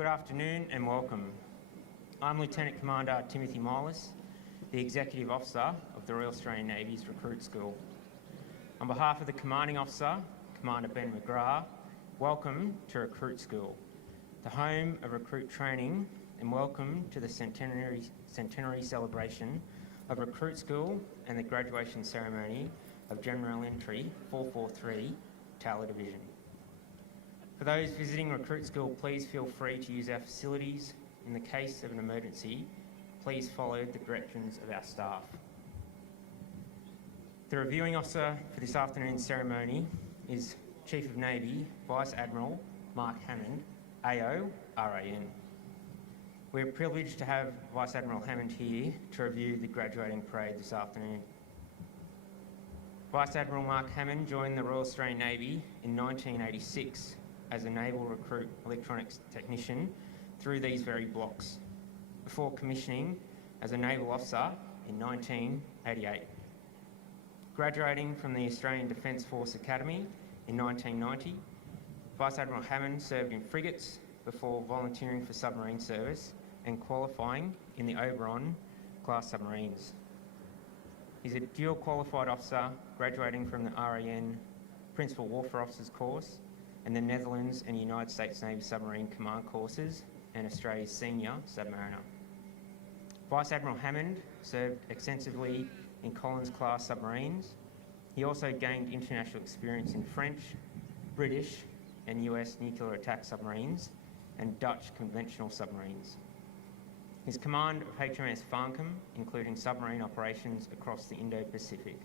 Good afternoon and welcome. I'm Lieutenant Commander Timothy Milas, the Executive Officer of the Royal Australian Navy's Recruit School. On behalf of the Commanding Officer, Commander Ben McGrath, welcome to Recruit School, the home of recruit training, and welcome to the centenary celebration of Recruit School and the graduation ceremony of General Entry 443, Tower Division. For those visiting Recruit School, please feel free to use our facilities. In the case of an emergency, please follow the directions of our staff. The reviewing officer for this afternoon's ceremony is Chief of Navy Vice Admiral Mark Hammond, AO, RAN. We're privileged to have Vice Admiral Hammond here to review the graduating parade this afternoon. Vice Admiral Mark Hammond joined the Royal Australian Navy in 1986 as a Naval Recruit Electronics Technician through these very blocks, before commissioning as a Naval Officer in 1988. Graduating from the Australian Defence Force Academy in 1990, Vice Admiral Hammond served in frigates before volunteering for submarine service and qualifying in the Oberon class submarines. He's a dual qualified officer, graduating from the RAN Principal Warfare Officers course and the Netherlands and United States Navy Submarine Command courses and Australia's Senior Submariner. Vice Admiral Hammond served extensively in Collins-class submarines. He also gained international experience in French, British and US nuclear attack submarines and Dutch conventional submarines. His command of HMS Farnham, including submarine operations across the Indo-Pacific.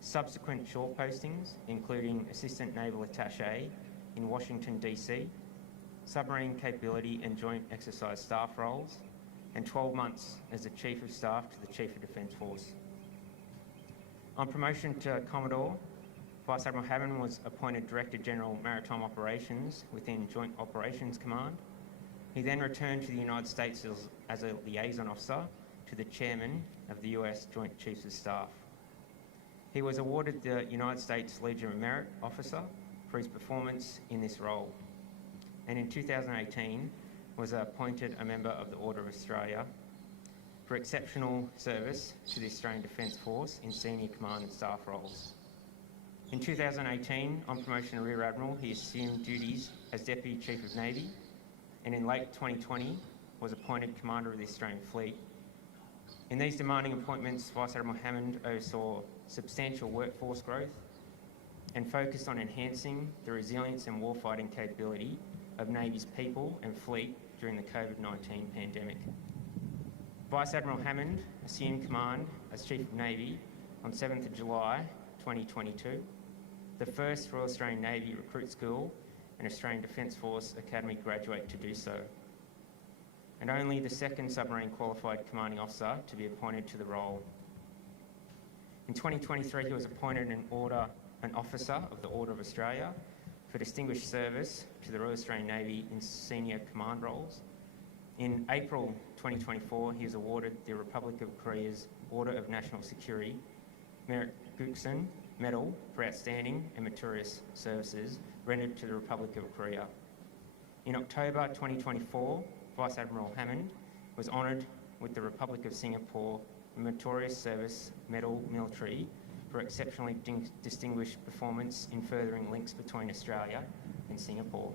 Subsequent shore postings, including Assistant Naval Attaché in Washington, DC, submarine capability and joint exercise staff roles, and 12 months as the Chief of Staff to the Chief of Defence Force. On promotion to Commodore, Vice Admiral Hammond was appointed Director General Maritime Operations within Joint Operations Command. He then returned to the United States as a liaison officer to the Chairman of the US Joint Chiefs of Staff. He was awarded the United States Legion of Merit Officer for his performance in this role, and in 2018 was appointed a member of the Order of Australia for exceptional service to the Australian Defence Force in senior command and staff roles. In 2018, on promotion to Rear Admiral, he assumed duties as Deputy Chief of Navy, and in late 2020 was appointed Commander of the Australian Fleet. In these demanding appointments, Vice Admiral Hammond oversaw substantial workforce growth and focused on enhancing the resilience and warfighting capability of Navy's people and fleet during the COVID-19 pandemic. Vice Admiral Hammond assumed command as Chief of Navy on 7th of July 2022, the first Royal Australian Navy Recruit School and Australian Defence Force Academy graduate to do so, and only the second submarine qualified commanding officer to be appointed to the role. In 2023, he was appointed an officer of the Order of Australia for distinguished service to the Royal Australian Navy in senior command roles. In April 2024, he was awarded the Republic of Korea's Order of National Security Merit Gukseon Medal for outstanding and meritorious services rendered to the Republic of Korea. In October 2024, Vice Admiral Hammond was honoured with the Republic of Singapore Meritorious Service Medal Military for exceptionally distinguished performance in furthering links between Australia and Singapore.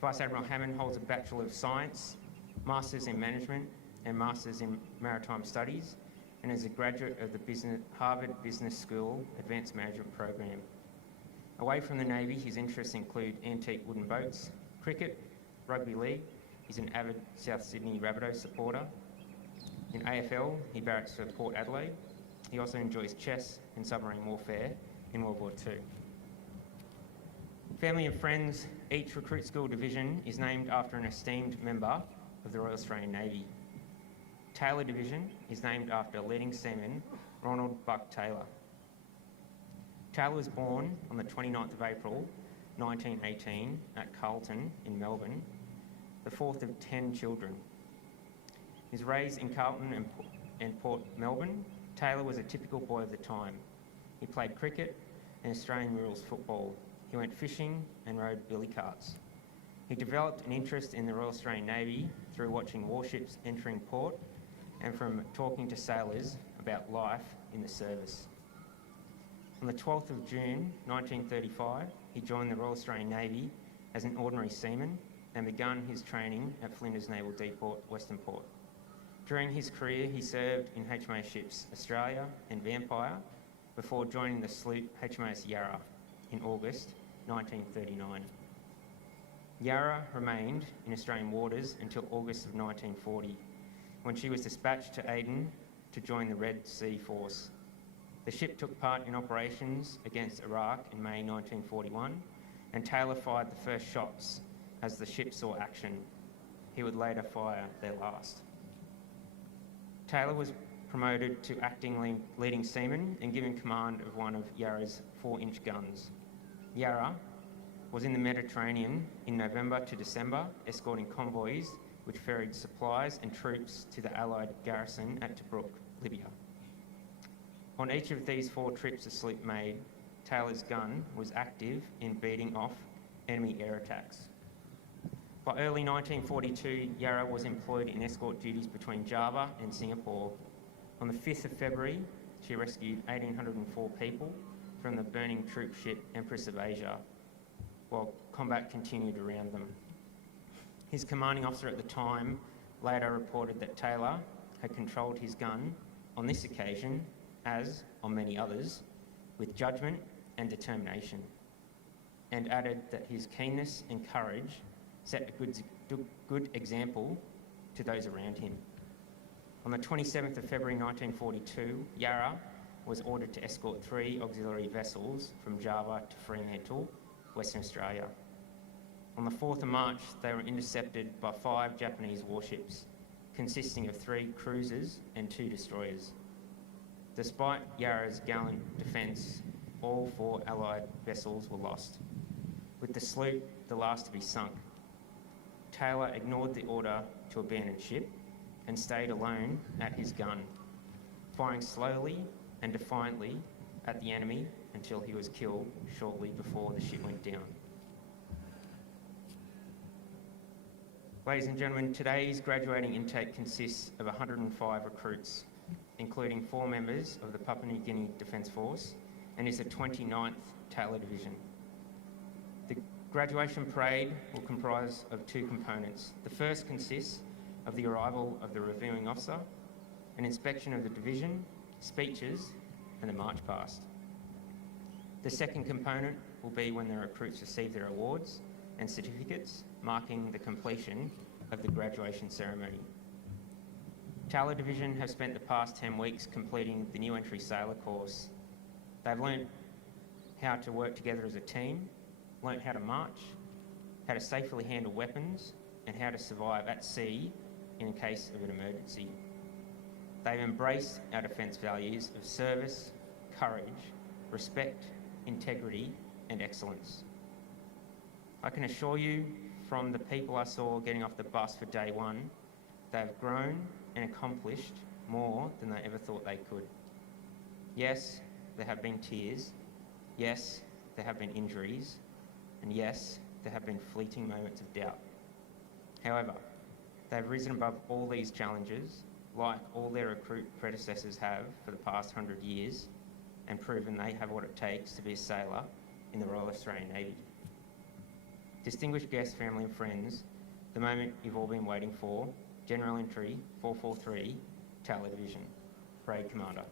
Vice Admiral Hammond holds a Bachelor of Science, Masters in Management and Masters in Maritime Studies, and is a graduate of the Harvard Business School Advanced Management Program. Away from the Navy, his interests include antique wooden boats, cricket, rugby league. He's an avid South Sydney Rabbitohs supporter. In AFL, he barracks for Port Adelaide. He also enjoys chess and submarine warfare in World War II. Family and friends, each Recruit School division is named after an esteemed member of the Royal Australian Navy. Taylor Division is named after leading seaman Ronald Buck Taylor. Taylor was born on the 29th of April 1918 at Carlton in Melbourne, the fourth of 10 children. He was raised in Carlton and Port Melbourne. Taylor was a typical boy of the time. He played cricket and Australian rules football. He went fishing and rode billy carts. He developed an interest in the Royal Australian Navy through watching warships entering port and from talking to sailors about life in the service. On the 12th of June 1935, he joined the Royal Australian Navy as an ordinary seaman and began his training at Flinders Naval Depot, Western Port. During his career, he served in HMAS ships Australia and Vampire before joining the sloop HMAS Yarra in August 1939. Yarra remained in Australian waters until August of 1940, when she was dispatched to Aden to join the Red Sea Force. The ship took part in operations against Iraq in May 1941, and Taylor fired the first shots as the ship saw action. He would later fire their last. Taylor was promoted to acting leading seaman and given command of one of Yarra's 4-inch guns. Yarra was in the Mediterranean in November to December, escorting convoys which ferried supplies and troops to the Allied garrison at Tobruk, Libya. On each of these 4 trips the sloop made, Taylor's gun was active in beating off enemy air attacks. By early 1942, Yarra was employed in escort duties between Java and Singapore. On the 5th of February, she rescued 1,804 people from the burning troop ship Empress of Asia, while combat continued around them. His commanding officer at the time later reported that Taylor had controlled his gun on this occasion, as on many others, with judgment and determination, and added that his keenness and courage set a good example to those around him. On the 27th of February 1942, Yarra was ordered to escort 3 auxiliary vessels from Java to Fremantle, Western Australia. On the 4th of March, they were intercepted by 5 Japanese warships, consisting of 3 cruisers and 2 destroyers. Despite Yarra's gallant defence, all 4 Allied vessels were lost, with the sloop the last to be sunk. Taylor ignored the order to abandon ship and stayed alone at his gun, firing slowly and defiantly at the enemy until he was killed shortly before the ship went down. Ladies and gentlemen, today's graduating intake consists of 105 recruits, including 4 members of the Papua New Guinea Defence Force, and is the 29th Taylor Division. The graduation parade will comprise of 2 components. The first consists of the arrival of the reviewing officer, an inspection of the division, speeches, and the march past. The second component will be when the recruits receive their awards and certificates, marking the completion of the graduation ceremony. Taylor Division have spent the past 10 weeks completing the new entry sailor course. They've learnt how to work together as a team, learnt how to march, how to safely handle weapons, and how to survive at sea in case of an emergency. They've embraced our defence values of service, courage, respect, integrity, and excellence. I can assure you, from the people I saw getting off the bus for day 1, they've grown and accomplished more than they ever thought they could. Yes, there have been tears. Yes, there have been injuries. And yes, there have been fleeting moments of doubt. However, they've risen above all these challenges, like all their recruit predecessors have for the past 100 years, and proven they have what it takes to be a sailor in the Royal Australian Navy. Distinguished guests, family and friends, the moment you've all been waiting for, General Entry 443, Taylor Division, Parade Commander.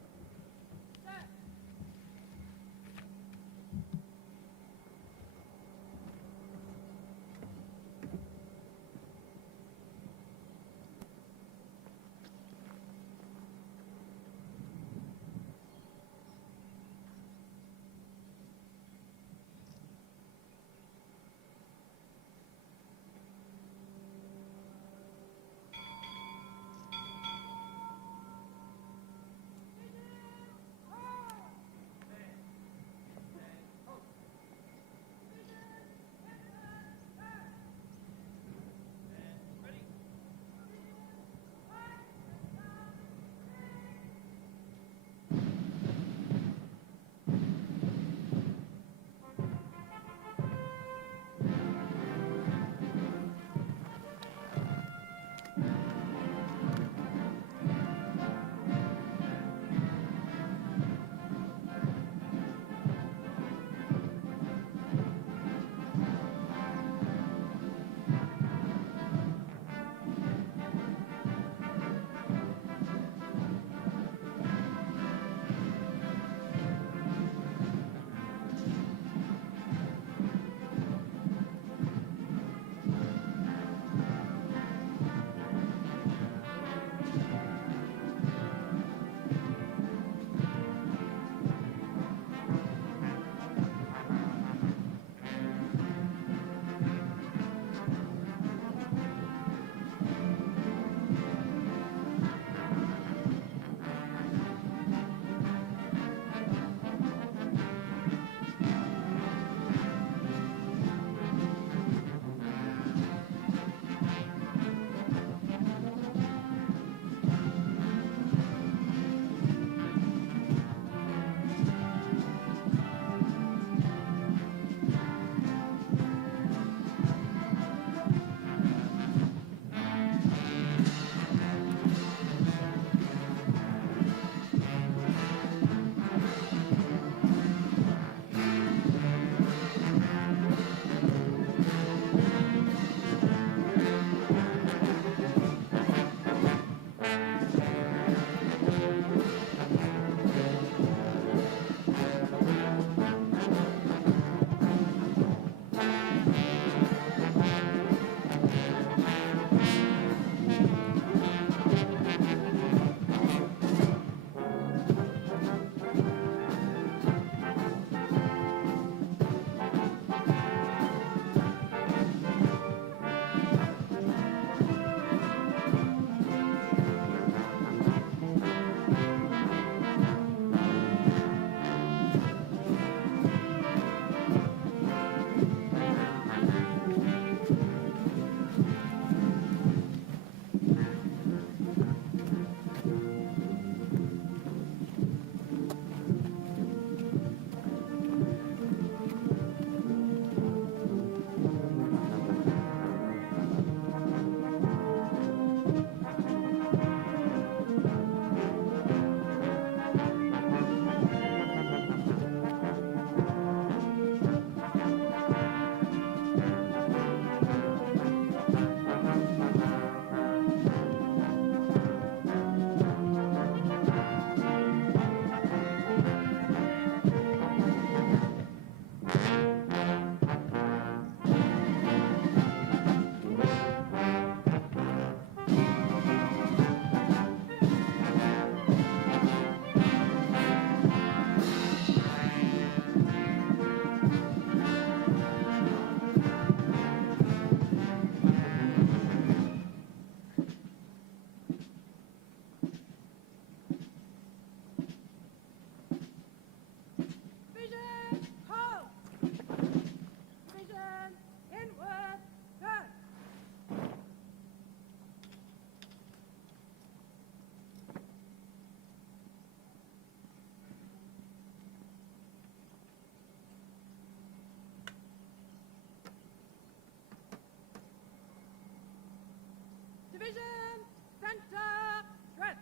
Division, centre, dress.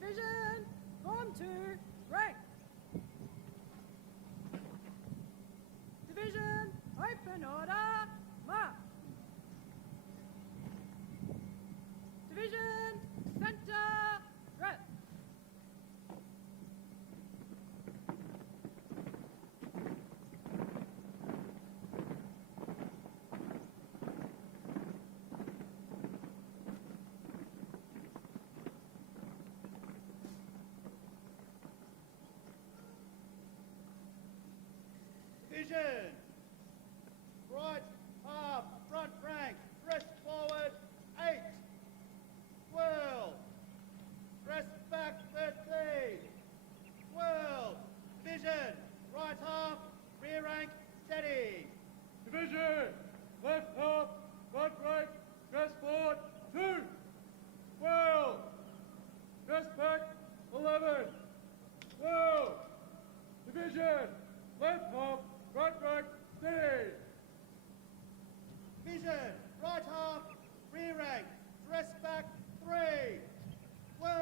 Division, form 2, rank. Division, open order, march. Division, centre, dress. Division, right half, front rank, press forward, 8, 12, press back, 13, 12, division, right half, rear rank, steady. Division, left half, front rank, press forward, 2, 12, press back, 11, 12, division, left half, front rank, steady. Division, right half, rear rank, press back, 3, 12,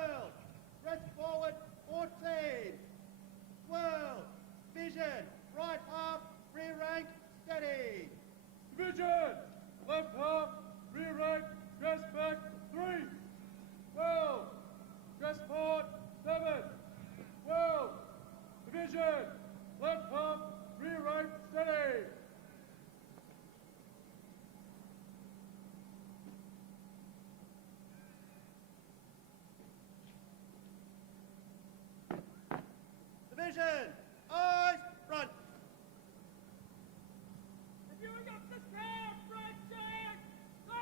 press forward, 14, 12, division, right half, rear rank, steady. Division, left half, rear rank, press back, 3, 12, press forward, 7, 12, division, left half, rear rank, steady. Division, eyes, front. Reviewing up the square, right check, go!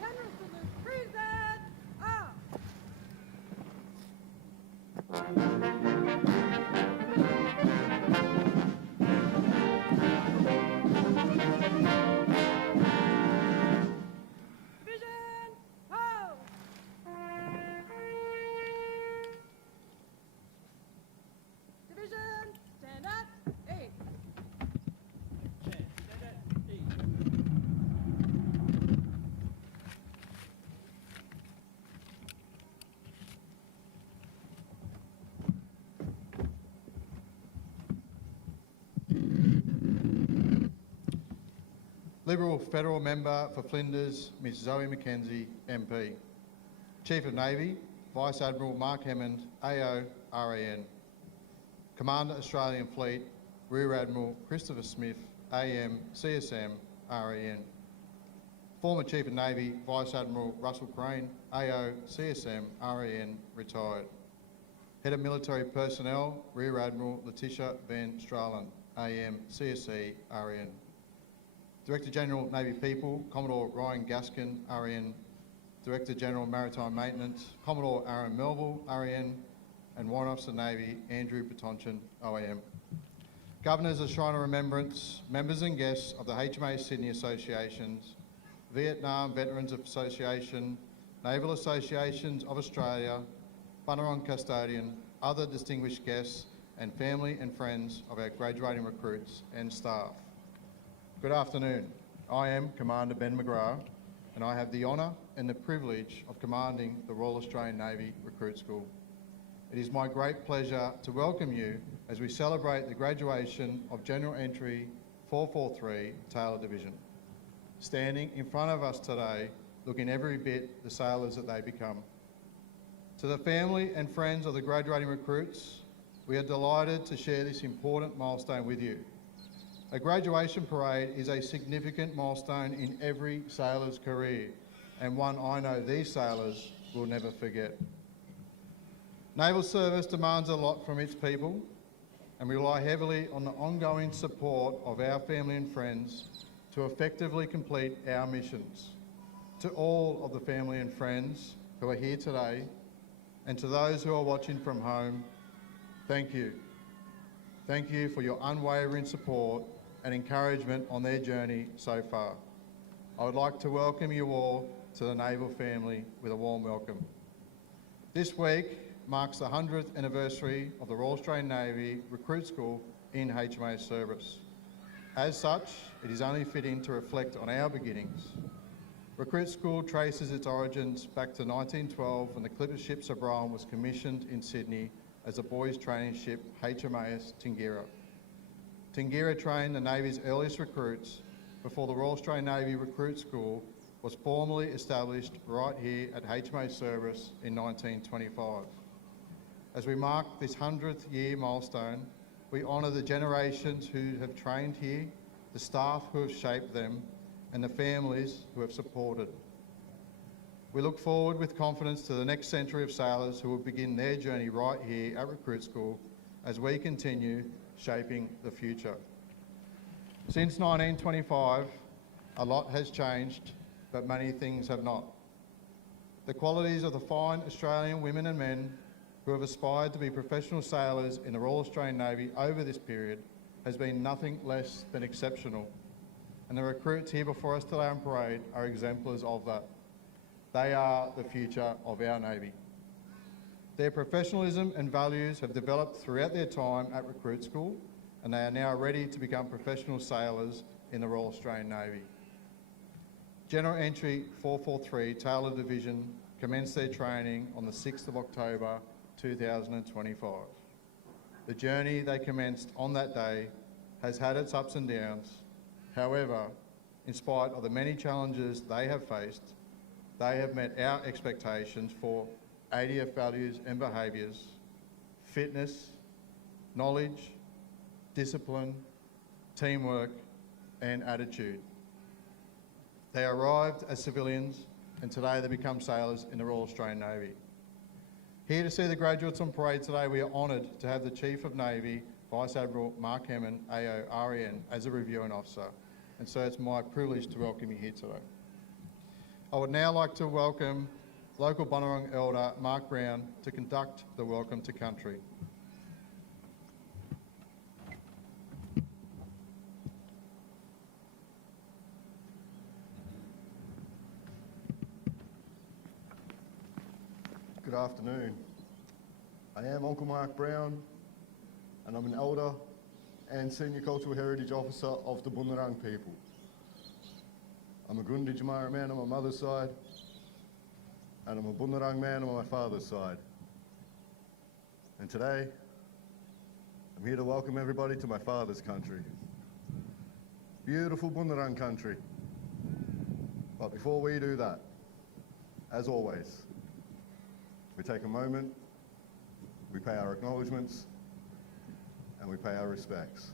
General salute, present, up! Division, hold! Division, stand at 8. Liberal Federal Member for Flinders, Ms Zoe McKenzie, MP. Chief of Navy, Vice Admiral Mark Hammond, AO, RAN. Commander Australian Fleet, Rear Admiral Christopher Smith, AM, CSM, RAN. Former Chief of Navy, Vice Admiral Russell Crane, AO, CSM, RAN, retired. Head of Military Personnel, Rear Admiral Letitia Van Stralen, AM, CSE, RAN. Director General Navy People, Commodore Ryan Gaskin, RAN. Director General Maritime Maintenance, Commodore Aaron Melville, RAN. And Warrant Officer Navy, Andrew Patonchin, OAM. Governors of Shrine of Remembrance, members and guests of the HMA Sydney Associations, Vietnam Veterans Association, Naval Associations of Australia, Bunurong Custodian, other distinguished guests, and family and friends of our graduating recruits and staff. Good afternoon. I am Commander Ben McGrath, and I have the honour and the privilege of commanding the Royal Australian Navy Recruit School. It is my great pleasure to welcome you as we celebrate the graduation of General Entry 443 Taylor Division. Standing in front of us today, looking every bit the sailors that they become. To the family and friends of the graduating recruits, we are delighted to share this important milestone with you. A graduation parade is a significant milestone in every sailor's career, and one I know these sailors will never forget. Naval service demands a lot from its people, and we rely heavily on the ongoing support of our family and friends to effectively complete our missions. To all of the family and friends who are here today, and to those who are watching from home, thank you. Thank you for your unwavering support and encouragement on their journey so far. I would like to welcome you all to the Naval family with a warm welcome. This week marks the 100th anniversary of the Royal Australian Navy Recruit School in HMAS service. As such, it is only fitting to reflect on our beginnings. Recruit School traces its origins back to 1912 when the clipper ship O'Brien was commissioned in Sydney as a boys' training ship HMAS Tingira. Tingira trained the Navy's earliest recruits before the Royal Australian Navy Recruit School was formally established right here at HMAS service in 1925. As we mark this 100th year milestone, we honour the generations who have trained here, the staff who have shaped them, and the families who have supported. We look forward with confidence to the next century of sailors who will begin their journey right here at Recruit School as we continue shaping the future. Since 1925, a lot has changed, but many things have not. The qualities of the fine Australian women and men who have aspired to be professional sailors in the Royal Australian Navy over this period has been nothing less than exceptional. And the recruits here before us today on parade are exemplars of that. They are the future of our Navy. Their professionalism and values have developed throughout their time at Recruit School, and they are now ready to become professional sailors in the Royal Australian Navy. General Entry 443 Taylor Division commenced their training on the 6th of October 2025. The journey they commenced on that day has had its ups and downs. However, in spite of the many challenges they have faced, they have met our expectations for ADF values and behaviours, fitness, knowledge, discipline, teamwork and attitude. They arrived as civilians and today they become sailors in the Royal Australian Navy. Here to see the graduates on parade today, we are honoured to have the Chief of Navy, Vice Admiral Mark Hammond, AO REN, as a reviewing officer. And so it's my privilege to welcome you here today. I would now like to welcome local Bunurong Elder Mark Brown to conduct the welcome to country. Good afternoon. I am Uncle Mark Brown and I'm an Elder and Senior Cultural Heritage Officer of the Bunurong people. I'm a Gundi Jamara man on my mother's side and I'm a Bunurong man on my father's side. And today, I'm here to welcome everybody to my father's country. Beautiful Bunurong country. But before we do that, as always, we take a moment, we pay our acknowledgements, and we pay our respects.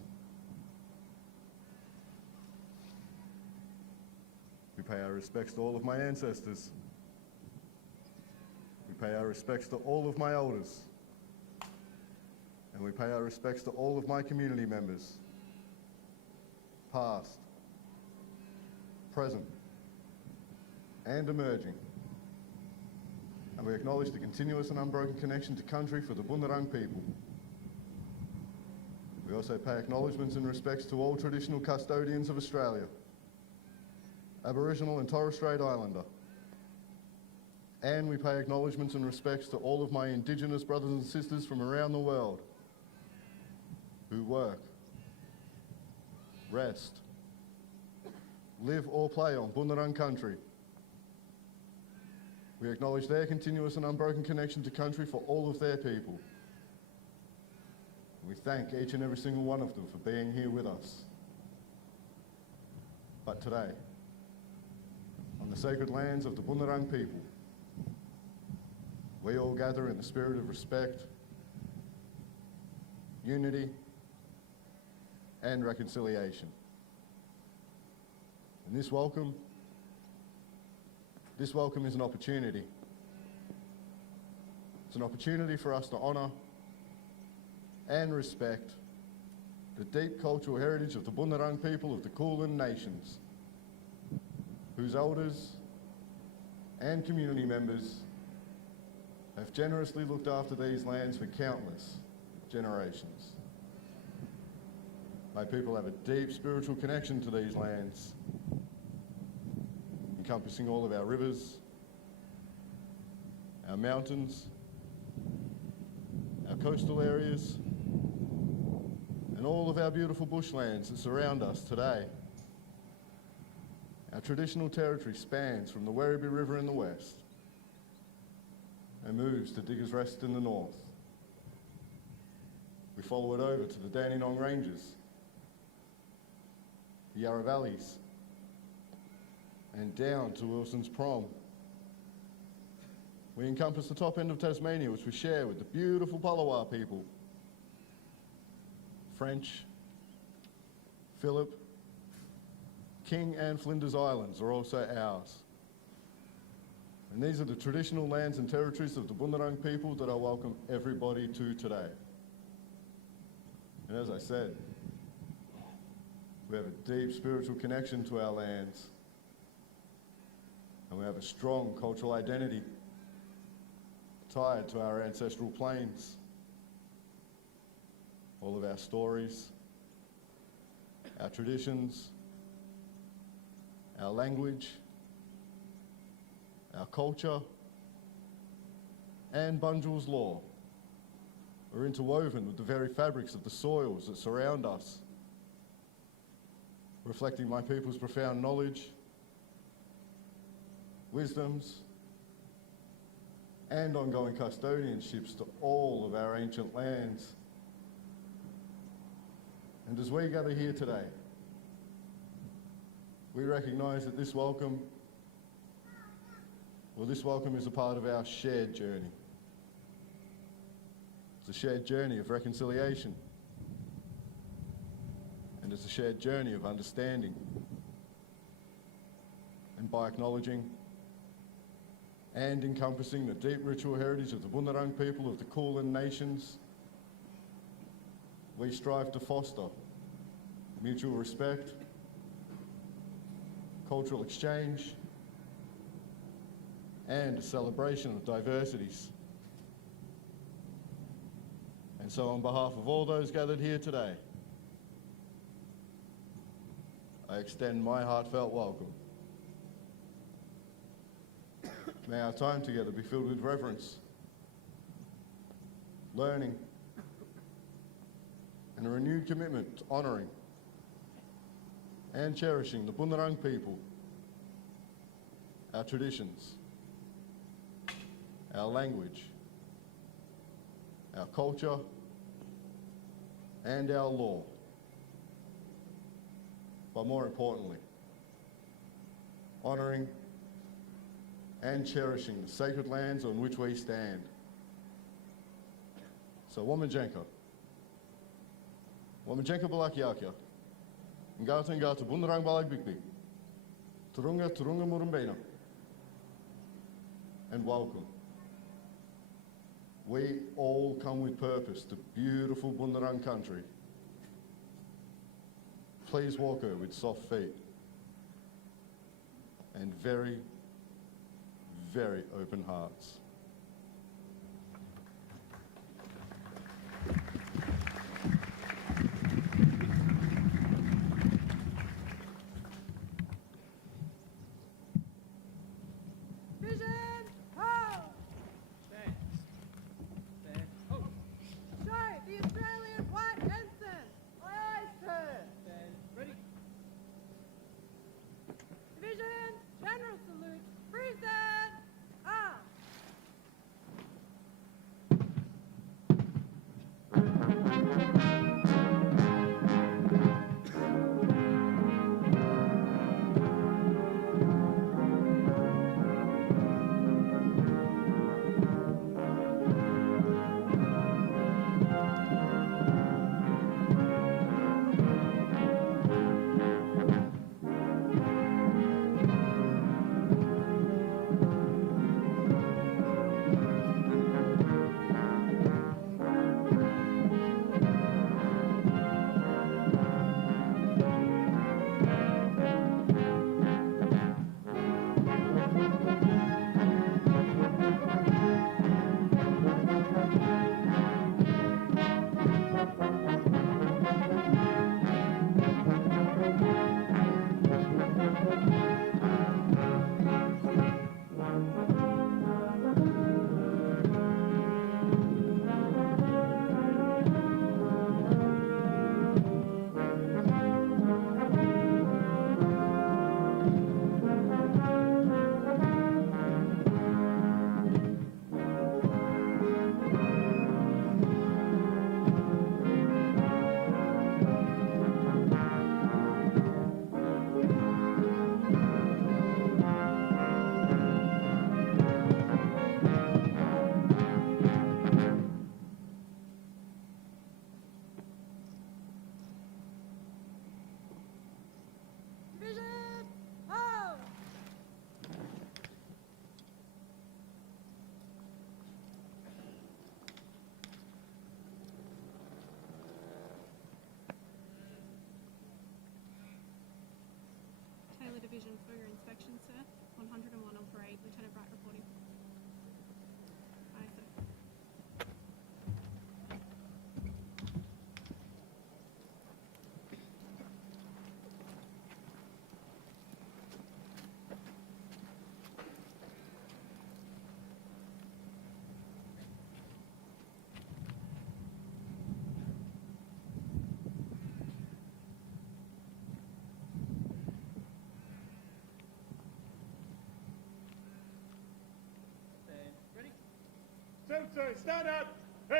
We pay our respects to all of my ancestors. We pay our respects to all of my elders. And we pay our respects to all of my community members, past, present, and emerging. And we acknowledge the continuous and unbroken connection to country for the Bunurong people. We also pay acknowledgements and respects to all traditional custodians of Australia, Aboriginal and Torres Strait Islander. And we pay acknowledgements and respects to all of my Indigenous brothers and sisters from around the world who work, rest, live or play on Bunurong country We acknowledge their continuous and unbroken connection to country for all of their people. We thank each and every single one of them for being here with us. But today, on the sacred lands of the Bunurong people, we all gather in the spirit of respect, unity, and reconciliation. And this welcome is an opportunity. It's an opportunity for us to honour and respect the deep cultural heritage of the Bunurong people of the Kulin Nations, whose elders and community members have generously looked after these lands for countless generations. My people have a deep spiritual connection to these lands, encompassing all of our rivers, our mountains, our coastal areas, and all of our beautiful bushlands that surround us today. Our traditional territory spans from the Werribee River in the west and moves to Diggers Rest in the north. We follow it over to the Dandenong Ranges, the Yarra Valleys, and down to Wilson's Prom. We encompass the top end of Tasmania, which we share with the beautiful Palawa people. French, Phillip, King and Flinders Islands are also ours. And these are the traditional lands and territories of the Bunurong people that I welcome everybody to today. And as I said, we have a deep spiritual connection to our lands, and we have a strong cultural identity tied to our ancestral plains. All of our stories, our traditions, our language, our culture, and Bunjil's law are interwoven with the very fabrics of the soils that surround us, reflecting my people's profound knowledge, wisdoms, and ongoing custodianships to all of our ancient lands. And as we gather here today, we recognise that this welcome is a part of our shared journey. It's a shared journey of reconciliation, and it's a shared journey of understanding. And by acknowledging and encompassing the deep ritual heritage of the Bunurong people of the Kulin Nations, we strive to foster mutual respect, cultural exchange, and a celebration of diversities. And so on behalf of all those gathered here today, I extend my heartfelt welcome. May our time together be filled with reverence, learning, and a renewed commitment to honouring and cherishing the Bunurong people, our traditions, our language, our culture, and our law. But more importantly, honouring and cherishing the sacred lands on which we stand. So Wominjenka Balakyakya, Ngata Bunurong Balagbikbi, Turunga Murumbena, and welcome. We all come with purpose to beautiful Bunurong country. Please walk her with soft feet and very, very open hearts. Vision, ho! Stand. Stand, ho! Show the Australian white ensign. Eyes turn. Stand, ready. Division, general salute. Present. Arm. 7-2, stand up, peace.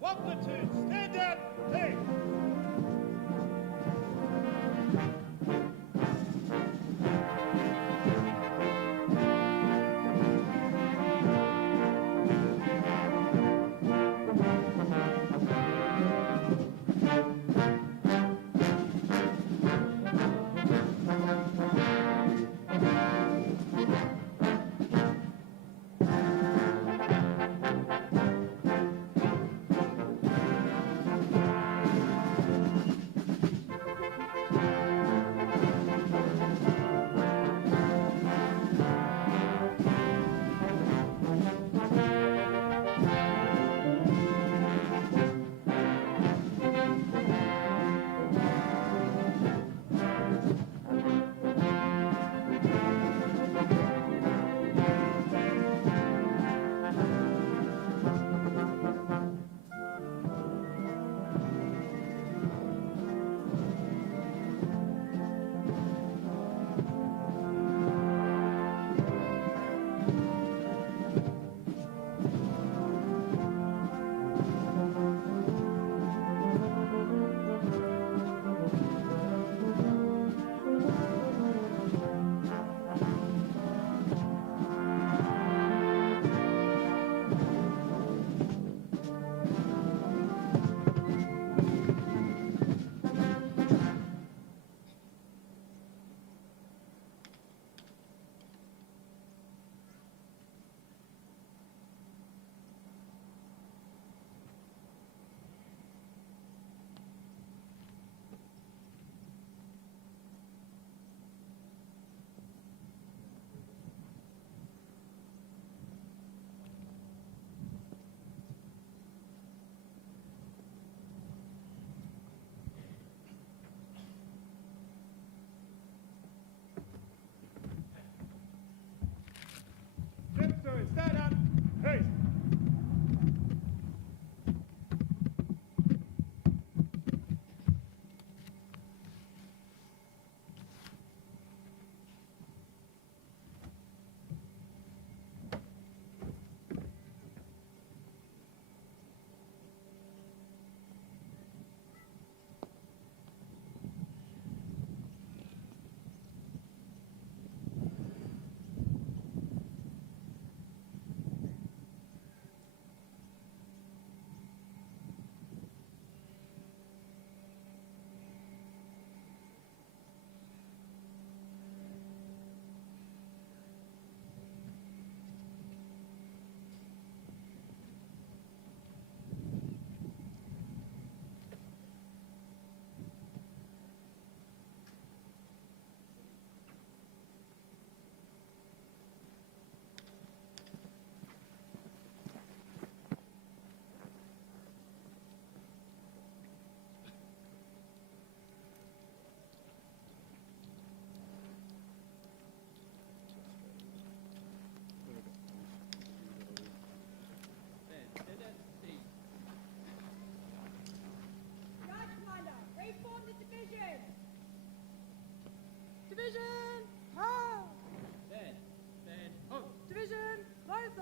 One platoon, stand up, peace.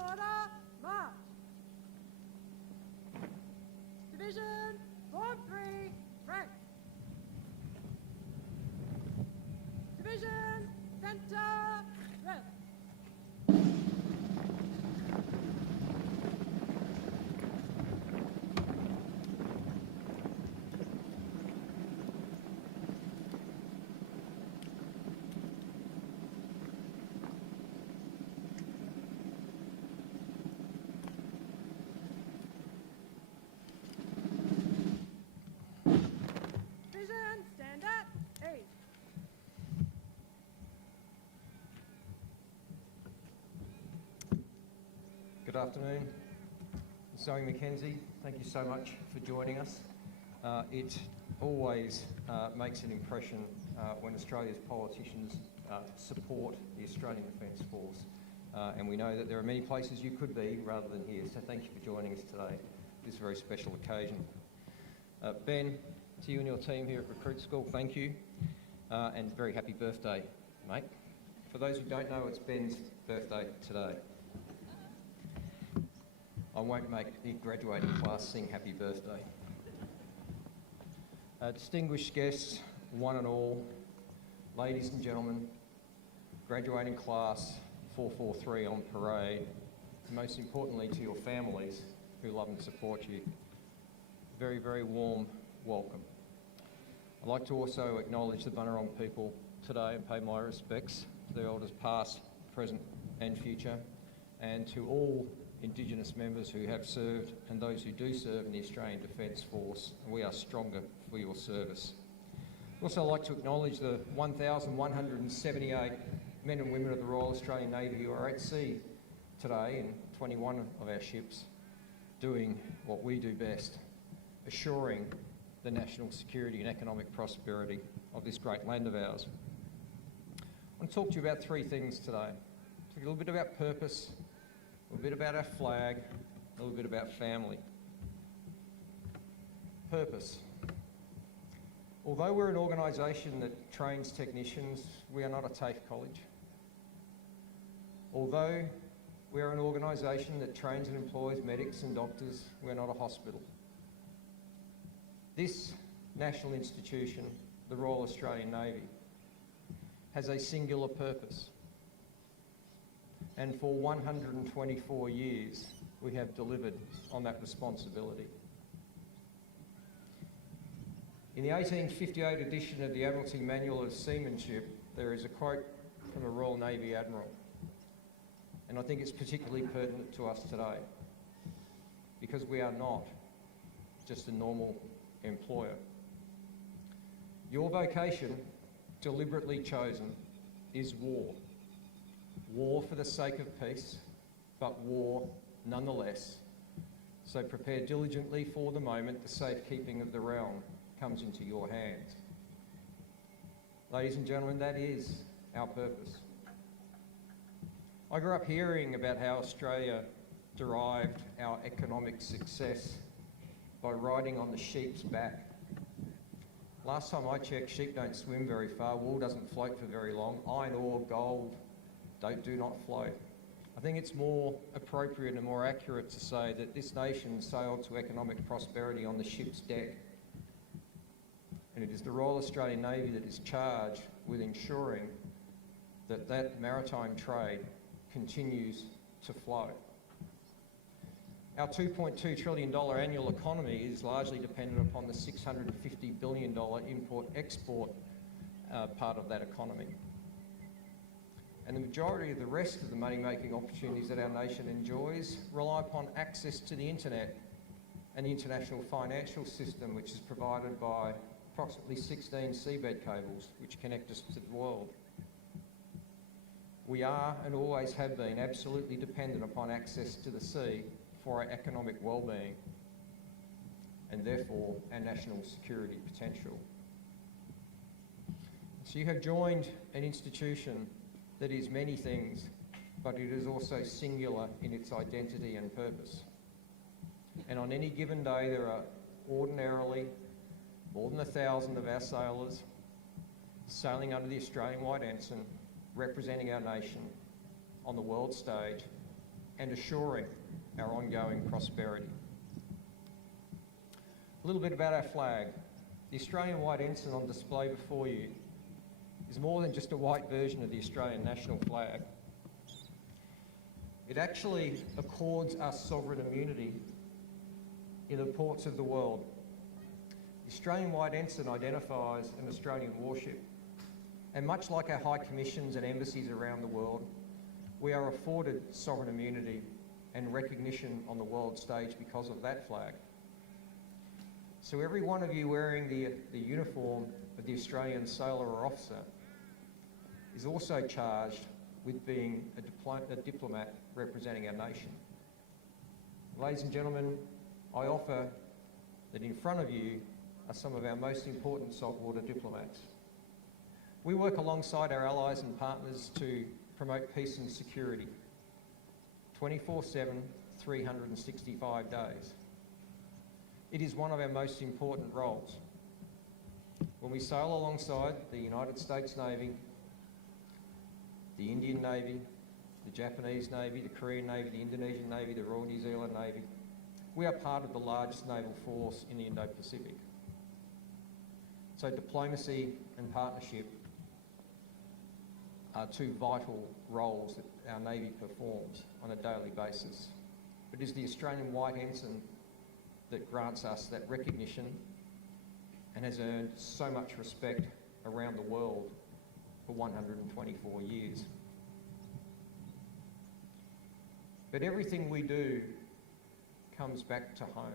order, march. Division, Form 3, rank. Division, center, left. Division, stand at 8. Good afternoon. Zoe Mackenzie, thank you so much for joining us. It always makes an impression when Australia's politicians support the Australian Defence Force. And we know that there are many places you could be rather than here, so thank you for joining us today, this very special occasion. Ben, to you and your team here at Recruit School, thank you, and very happy birthday, mate. For those who don't know, it's Ben's birthday today. I won't make the graduating class sing happy birthday. Distinguished guests, one and all, ladies and gentlemen, graduating class 443 on parade, and most importantly to your families who love and support you, very, very warm welcome. I'd like to also acknowledge the Bunurong people today and pay my respects to their elders past, present and future, and to all Indigenous members who have served and those who do serve in the Australian Defence Force. We are stronger for your service. I'd also like to acknowledge the 1,178 men and women of the Royal Australian Navy who are at sea today in 21 of our ships doing what we do best, assuring the national security and economic prosperity of this great land of ours. I want to talk to you about three things today. Talk a little bit about purpose, a little bit about our flag, a little bit about family. Purpose. Although we're an organisation that trains technicians, we are not a TAFE college. Although we're an organisation that trains and employs medics and doctors, we're not a hospital. This national institution, the Royal Australian Navy, has a singular purpose. And for 124 years, we have delivered on that responsibility. In the 1858 edition of the Admiralty Manual of Seamanship, there is a quote from a Royal Navy Admiral. And I think it's particularly pertinent to us today, because we are not just a normal employer. Your vocation, deliberately chosen, is war. War for the sake of peace, but war nonetheless. So prepare diligently for the moment the safekeeping of the realm comes into your hands. Ladies and gentlemen, that is our purpose. I grew up hearing about how Australia derived our economic success by riding on the sheep's back. Last time I checked, sheep don't swim very far, wool doesn't float for very long, iron ore, gold do not float. I think it's more appropriate and more accurate to say that this nation sailed to economic prosperity on the ship's deck. And it is the Royal Australian Navy that is charged with ensuring that that maritime trade continues to flow. Our $2.2 trillion annual economy is largely dependent upon the $650 billion import-export part of that economy. And the majority of the rest of the money-making opportunities that our nation enjoys rely upon access to the internet and the international financial system, which is provided by approximately 16 seabed cables which connect us to the world. We are and always have been absolutely dependent upon access to the sea for our economic well-being and therefore our national security potential. So you have joined an institution that is many things, but it is also singular in its identity and purpose. And on any given day, there are ordinarily more than 1,000 of our sailors sailing under the Australian White Ensign, representing our nation on the world stage, and assuring our ongoing prosperity. A little bit about our flag. The Australian white ensign on display before you is more than just a white version of the Australian national flag. It actually accords us sovereign immunity in the ports of the world. The Australian white ensign identifies an Australian warship, and much like our high commissions and embassies around the world, we are afforded sovereign immunity and recognition on the world stage because of that flag. So every one of you wearing the uniform of the Australian sailor or officer is also charged with being a diplomat representing our nation. Ladies and gentlemen, I offer that in front of you are some of our most important saltwater diplomats. We work alongside our allies and partners to promote peace and security, 24/7, 365 days. It is one of our most important roles. When we sail alongside the United States Navy, the Indian Navy, the Japanese Navy, the Korean Navy, the Indonesian Navy, the Royal New Zealand Navy, we are part of the largest naval force in the Indo-Pacific. So diplomacy and partnership are two vital roles that our Navy performs on a daily basis. It is the Australian white ensign that grants us that recognition and has earned so much respect around the world for 124 years. But everything we do comes back to home.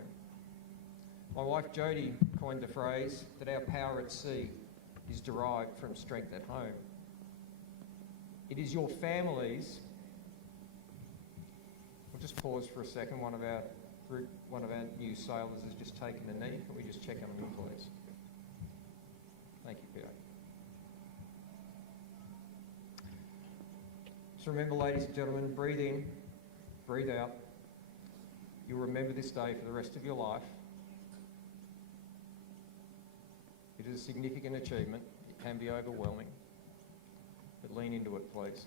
My wife Jodie coined the phrase that our power at sea is derived from strength at home. It is your families. We'll just pause for a second. One of our new sailors has just taken a knee. Can we just check on him, please? Thank you, Peter. So remember, ladies and gentlemen, breathe in, breathe out. You'll remember this day for the rest of your life. It is a significant achievement. It can be overwhelming, but lean into it, please.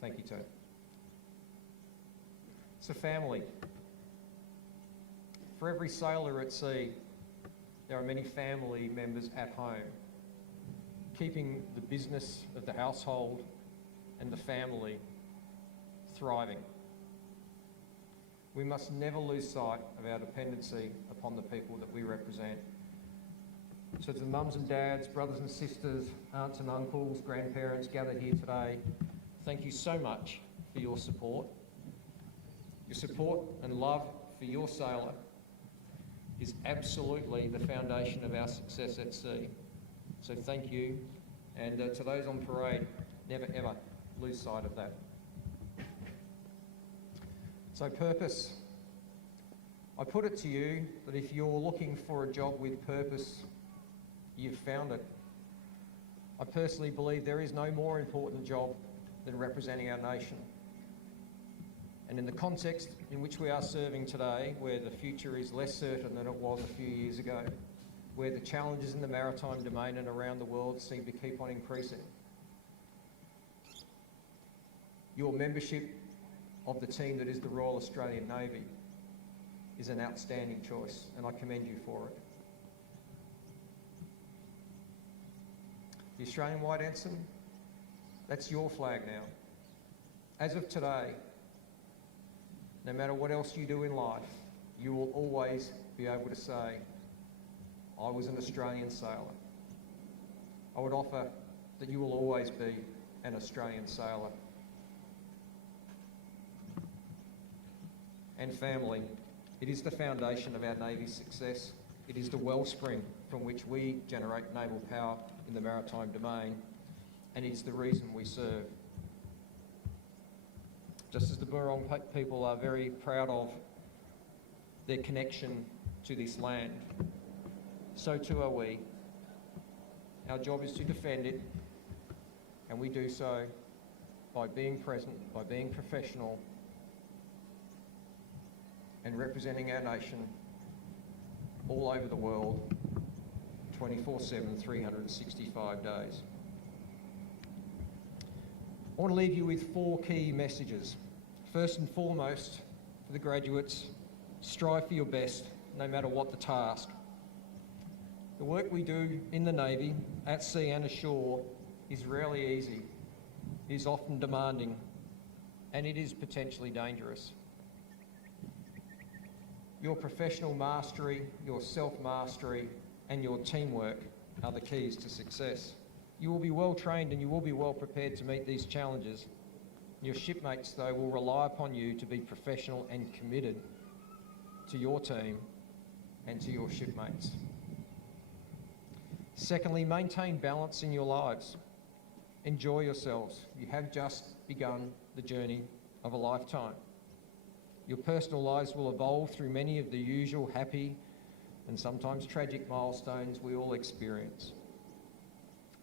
Thank you, Tony. It's a family. For every sailor at sea, there are many family members at home, keeping the business of the household and the family thriving. We must never lose sight of our dependency upon the people that we represent. So to the mums and dads, brothers and sisters, aunts and uncles, grandparents gathered here today, thank you so much for your support. Your support and love for your sailor is absolutely the foundation of our success at sea. So thank you, and to those on parade, never ever lose sight of that. So purpose. I put it to you that if you're looking for a job with purpose, you've found it. I personally believe there is no more important job than representing our nation. And in the context in which we are serving today, where the future is less certain than it was a few years ago, where the challenges in the maritime domain and around the world seem to keep on increasing, your membership of the team that is the Royal Australian Navy is an outstanding choice, and I commend you for it. The Australian White Ensign, that's your flag now. As of today, no matter what else you do in life, you will always be able to say, I was an Australian sailor. I would offer that you will always be an Australian sailor. And family, it is the foundation of our Navy's success. It is the wellspring from which we generate naval power in the maritime domain, and it is the reason we serve. Just as the Burong people are very proud of their connection to this land, so too are we. Our job is to defend it, and we do so by being present, by being professional, and representing our nation all over the world, 24/7, 365 days. I want to leave you with 4 key messages. First and foremost, for the graduates, strive for your best, no matter what the task. The work we do in the Navy, at sea and ashore, is rarely easy, is often demanding, and it is potentially dangerous. Your professional mastery, your self-mastery, and your teamwork are the keys to success. You will be well trained and you will be well prepared to meet these challenges. Your shipmates, though, will rely upon you to be professional and committed to your team and to your shipmates. Secondly, maintain balance in your lives. Enjoy yourselves. You have just begun the journey of a lifetime. Your personal lives will evolve through many of the usual happy and sometimes tragic milestones we all experience.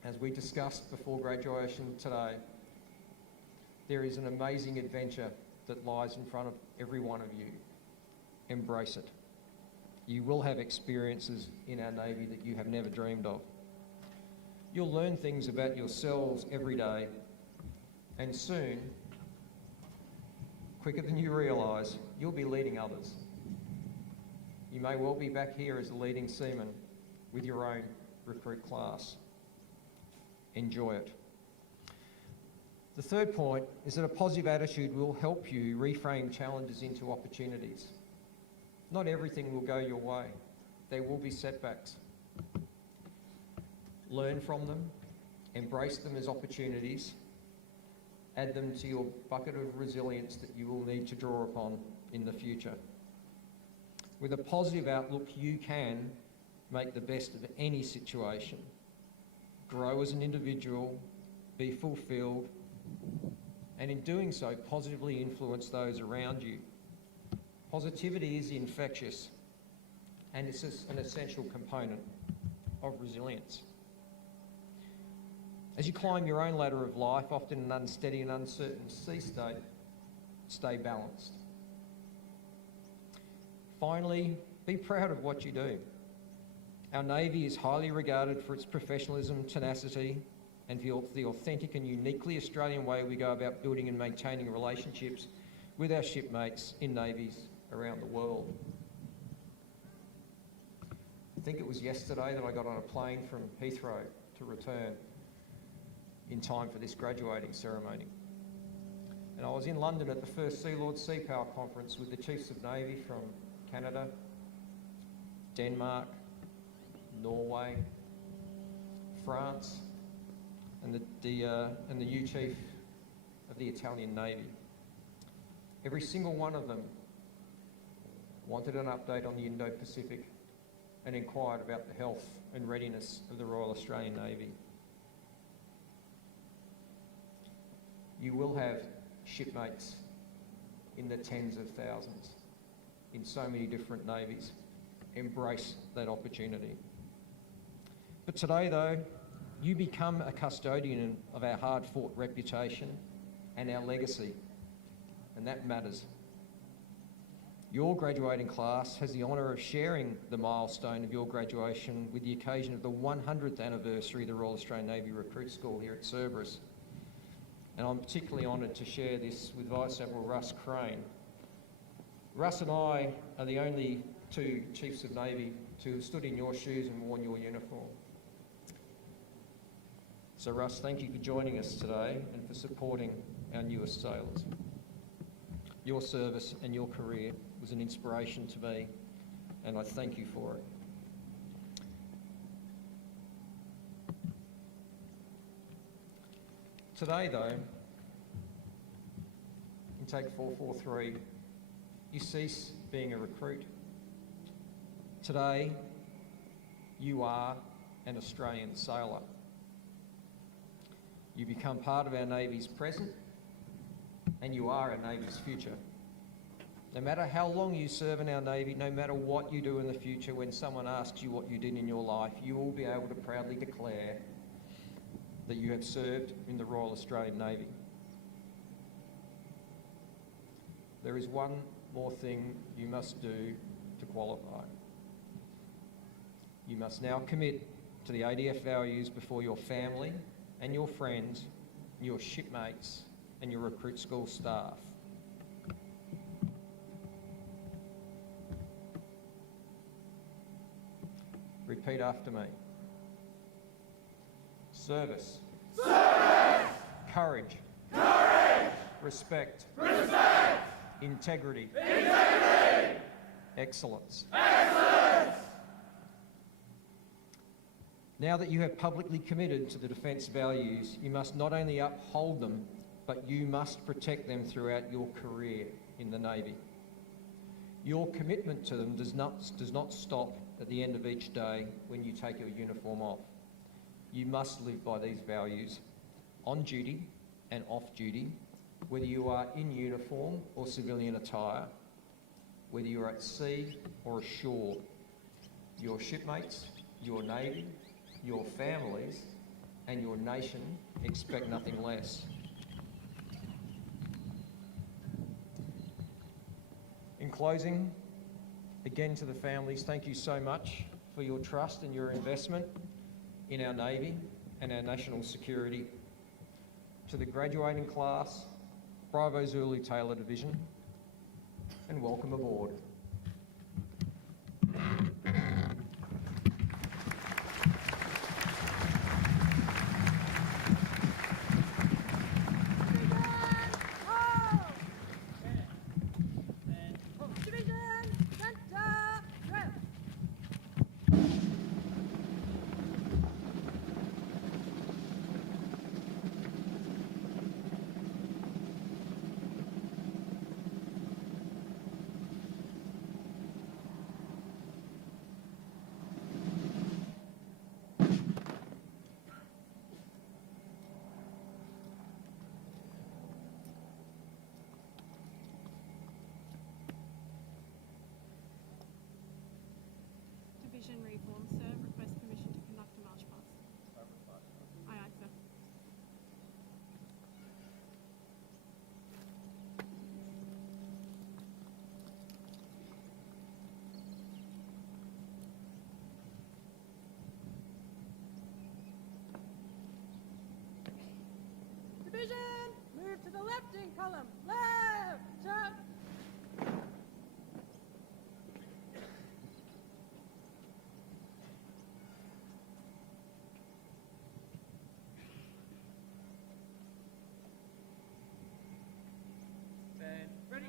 As we discussed before graduation today, there is an amazing adventure that lies in front of every one of you. Embrace it. You will have experiences in our Navy that you have never dreamed of. You'll learn things about yourselves every day, and soon, quicker than you realise, you'll be leading others. You may well be back here as a leading seaman with your own recruit class. Enjoy it. The third point is that a positive attitude will help you reframe challenges into opportunities. Not everything will go your way. There will be setbacks. Learn from them, embrace them as opportunities, add them to your bucket of resilience that you will need to draw upon in the future. With a positive outlook, you can make the best of any situation, grow as an individual, be fulfilled, and in doing so, positively influence those around you. Positivity is infectious, and it's an essential component of resilience. As you climb your own ladder of life, often an unsteady and uncertain sea state, stay balanced. Finally, be proud of what you do. Our Navy is highly regarded for its professionalism, tenacity, and for the authentic and uniquely Australian way we go about building and maintaining relationships with our shipmates in navies around the world. I think it was yesterday that I got on a plane from Heathrow to return in time for this graduating ceremony. And I was in London at the first Sea Lord Sea Power Conference with the Chiefs of Navy from Canada, Denmark, Norway, France, and the new Chief of the Italian Navy. Every single one of them wanted an update on the Indo-Pacific and inquired about the health and readiness of the Royal Australian Navy. You will have shipmates in the tens of thousands in so many different navies. Embrace that opportunity. But today, though, you become a custodian of our hard-fought reputation and our legacy, and that matters. Your graduating class has the honour of sharing the milestone of your graduation with the occasion of the 100th anniversary of the Royal Australian Navy Recruit School here at Cerberus. And I'm particularly honoured to share this with Vice Admiral Russ Crane. Russ and I are the only 2 Chiefs of Navy to have stood in your shoes and worn your uniform. So Russ, thank you for joining us today and for supporting our newest sailors. Your service and your career was an inspiration to me, and I thank you for it. Today, though, intake 443, you cease being a recruit. Today, you are an Australian sailor. You become part of our Navy's present, and you are our Navy's future. No matter how long you serve in our Navy, no matter what you do in the future, when someone asks you what you did in your life, you will be able to proudly declare that you have served in the Royal Australian Navy. There is one more thing you must do to qualify. You must now commit to the ADF values before your family and your friends, your shipmates and your recruit school staff. Repeat after me. Service. Service. Courage. Courage. Respect. Respect. Integrity. Integrity. Excellence. Excellence. Now that you have publicly committed to the defence values, you must not only uphold them, but you must protect them throughout your career in the Navy. Your commitment to them does not stop at the end of each day when you take your uniform off. You must live by these values on duty and off duty, whether you are in uniform or civilian attire, whether you're at sea or ashore. Your shipmates, your Navy, your families and your nation expect nothing less. In closing, again to the families, thank you so much for your trust and your investment in our Navy and our national security. To the graduating class, Bravo Zulu Taylor Division, and welcome aboard. Division reform, sir. Request permission to conduct a march past. Aye, aye, sir. Division, move to the left in column. Left, jump. Ready?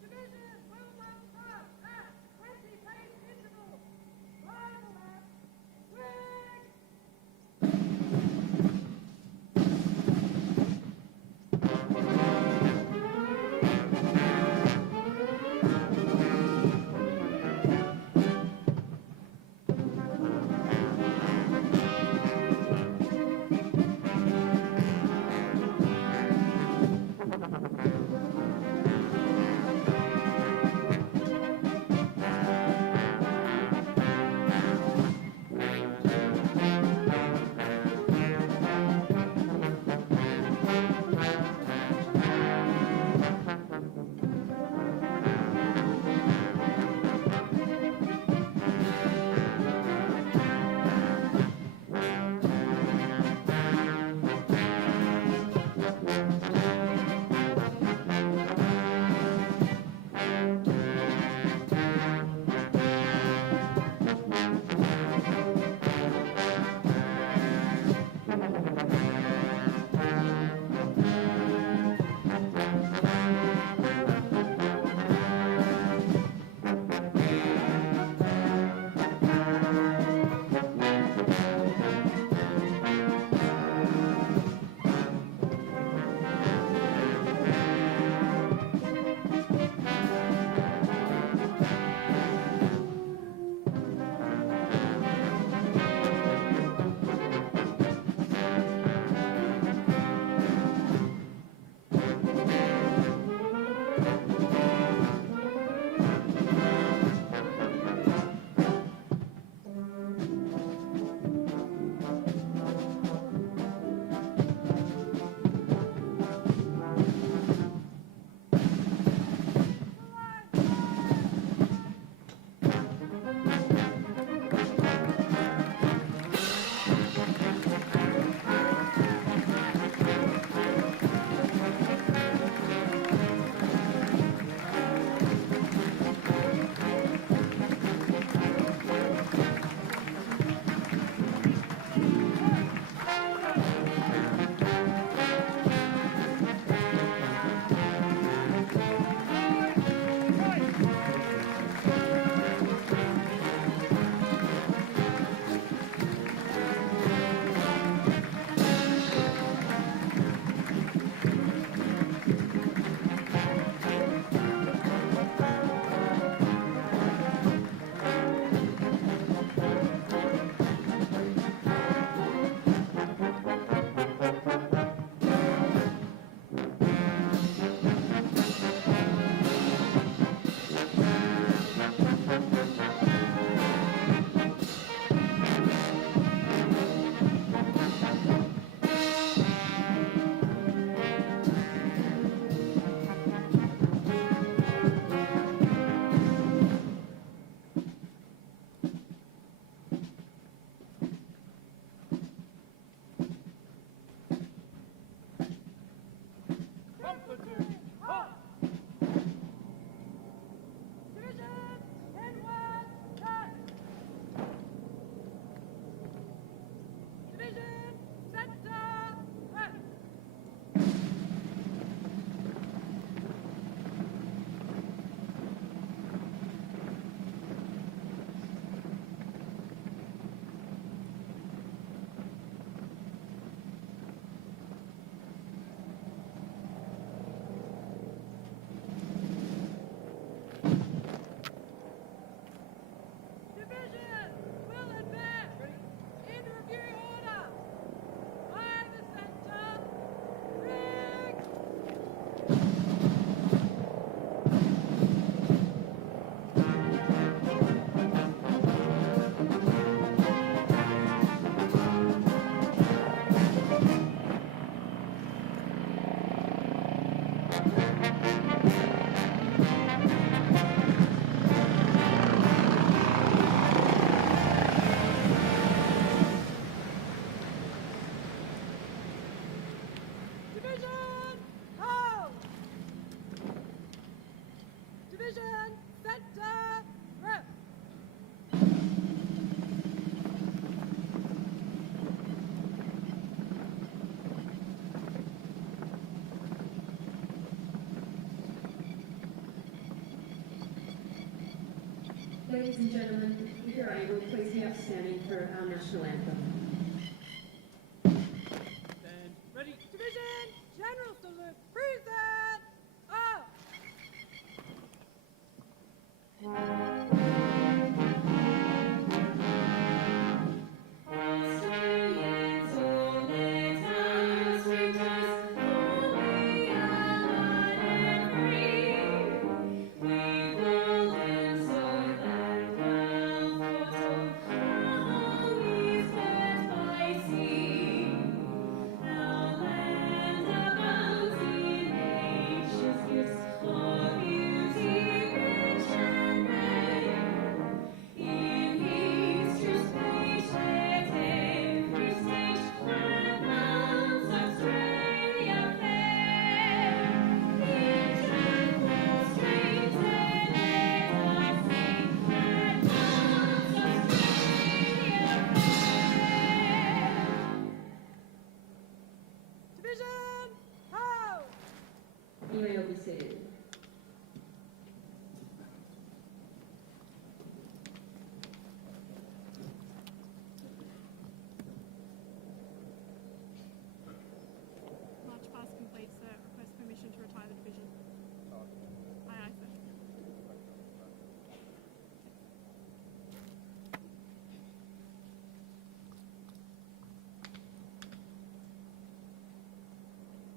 Division, move one stop at 20 pace interval. Right left, swing. centre, rest. Ladies and gentlemen, if you're able, please be upstanding for our national anthem. Stand ready. Division, general salute, present, up. Australians, all let us rejoice, for we are one and free. We will and so that wealth foretold, our home is built by sea. Our land abounds in nature's gifts, for beauty rich and rare. In history's page, let every stage announce Australia fair. In tranquil strains, let us sing, announce Australia fair. Division, ho. You may all be seated. March past complete, sir. Request permission to retire the division. Aye, aye, sir.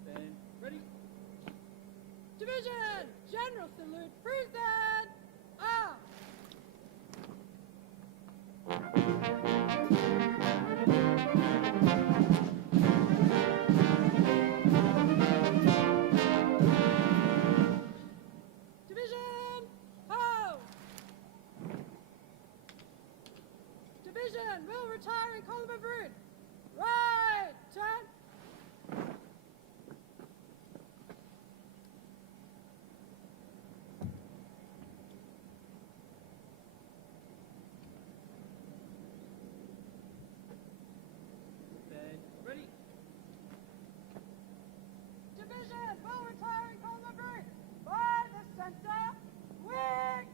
Stand ready. Division, general salute, present, up. Division, ho. Division, will retire in column of route. Right, turn. Stand ready. Division, will retire in column of route. By the center, wing.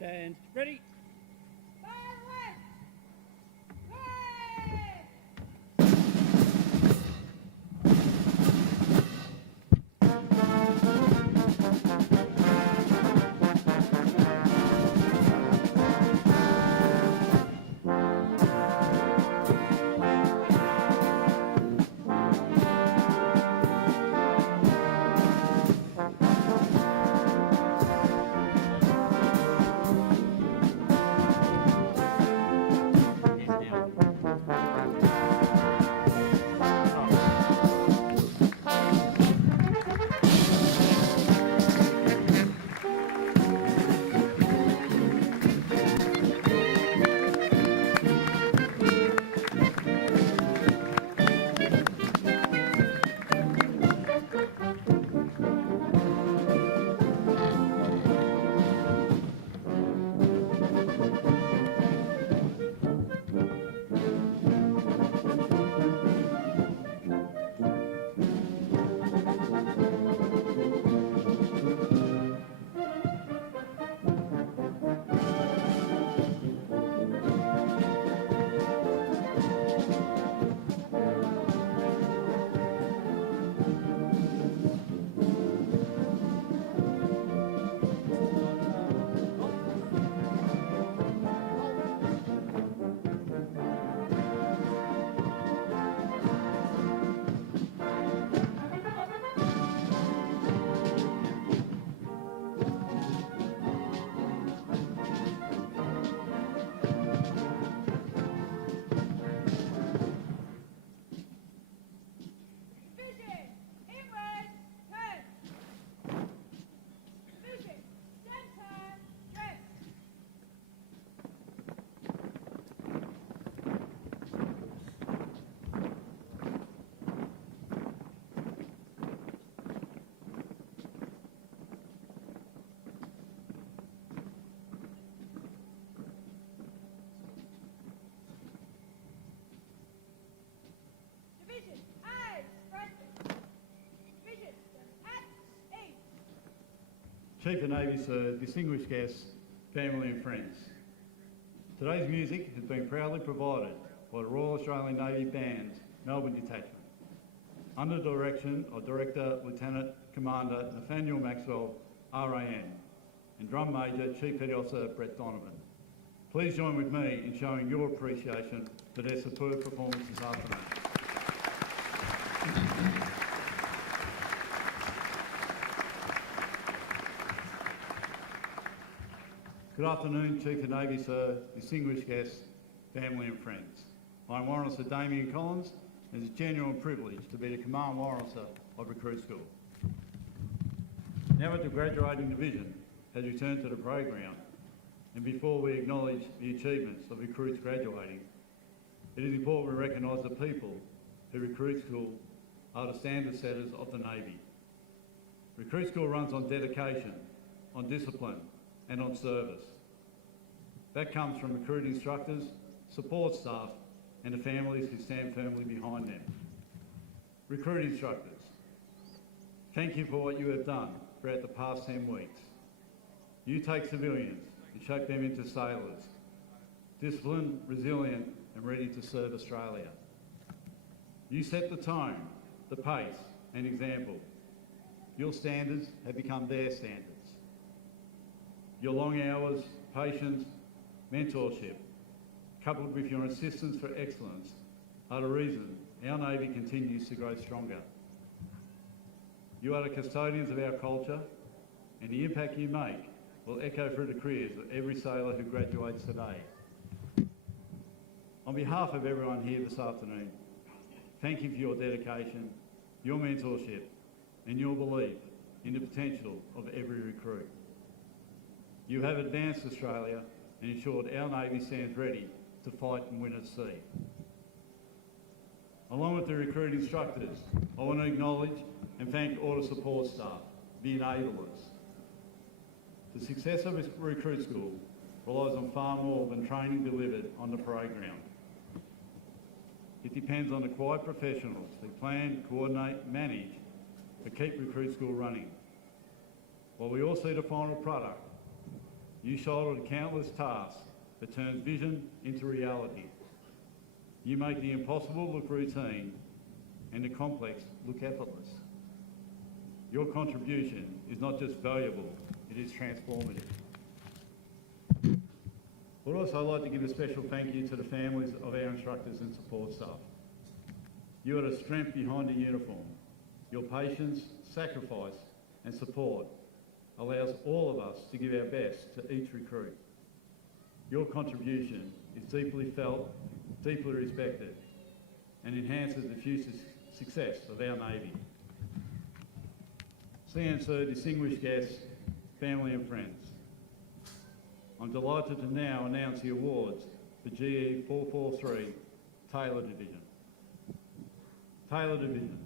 Stand. Ready. Silence! Red! Division, inward, turn. Division, center, dress. Division, eyes, front. Division, at east. Chief of Navy, sir, distinguished guests, family and friends. Today's music has been proudly provided by the Royal Australian Navy Band's Melbourne Detachment, under the direction of Director Lieutenant Commander Nathaniel Maxwell, RAN, and Drum Major Chief Petty Officer Brett Donovan. Please join with me in showing your appreciation for their superb performance this afternoon. Good afternoon, Chief of Navy, sir, distinguished guests, family and friends. I'm Warrant Officer Damien Collins, and it's a genuine privilege to be the Command Warrant Officer of Recruit School. Now that the graduating division has returned to the program, and before we acknowledge the achievements of recruits graduating, it is important we recognise the people who Recruit School are the standard setters of the Navy. Recruit School runs on dedication, on discipline, and on service. That comes from recruit instructors, support staff, and the families who stand firmly behind them. Recruit instructors, thank you for what you have done throughout the past 10 weeks. You take civilians and shape them into sailors, disciplined, resilient, and ready to serve Australia. You set the tone, the pace, and example. Your standards have become their standards. Your long hours, patience, mentorship, coupled with your insistence for excellence, are the reason our Navy continues to grow stronger. You are the custodians of our culture, and the impact you make will echo through the careers of every sailor who graduates today. On behalf of everyone here this afternoon, thank you for your dedication, your mentorship, and your belief in the potential of every recruit. You have advanced Australia and ensured our Navy stands ready to fight and win at sea. Along with the recruit instructors, I want to acknowledge and thank all the support staff, the enablers. The success of Recruit School relies on far more than training delivered on the program. It depends on the quiet professionals who plan, coordinate, manage, but keep Recruit School running. While we all see the final product, you shoulder the countless tasks that turns vision into reality. You make the impossible look routine and the complex look effortless. Your contribution is not just valuable, it is transformative. I'd also like to give a special thank you to the families of our instructors and support staff. You are the strength behind the uniform. Your patience, sacrifice and support allows all of us to give our best to each recruit. Your contribution is deeply felt, deeply respected and enhances the future success of our Navy. CNC, distinguished guests, family and friends, I'm delighted to now announce the awards for GE443 Taylor Division. Taylor Division,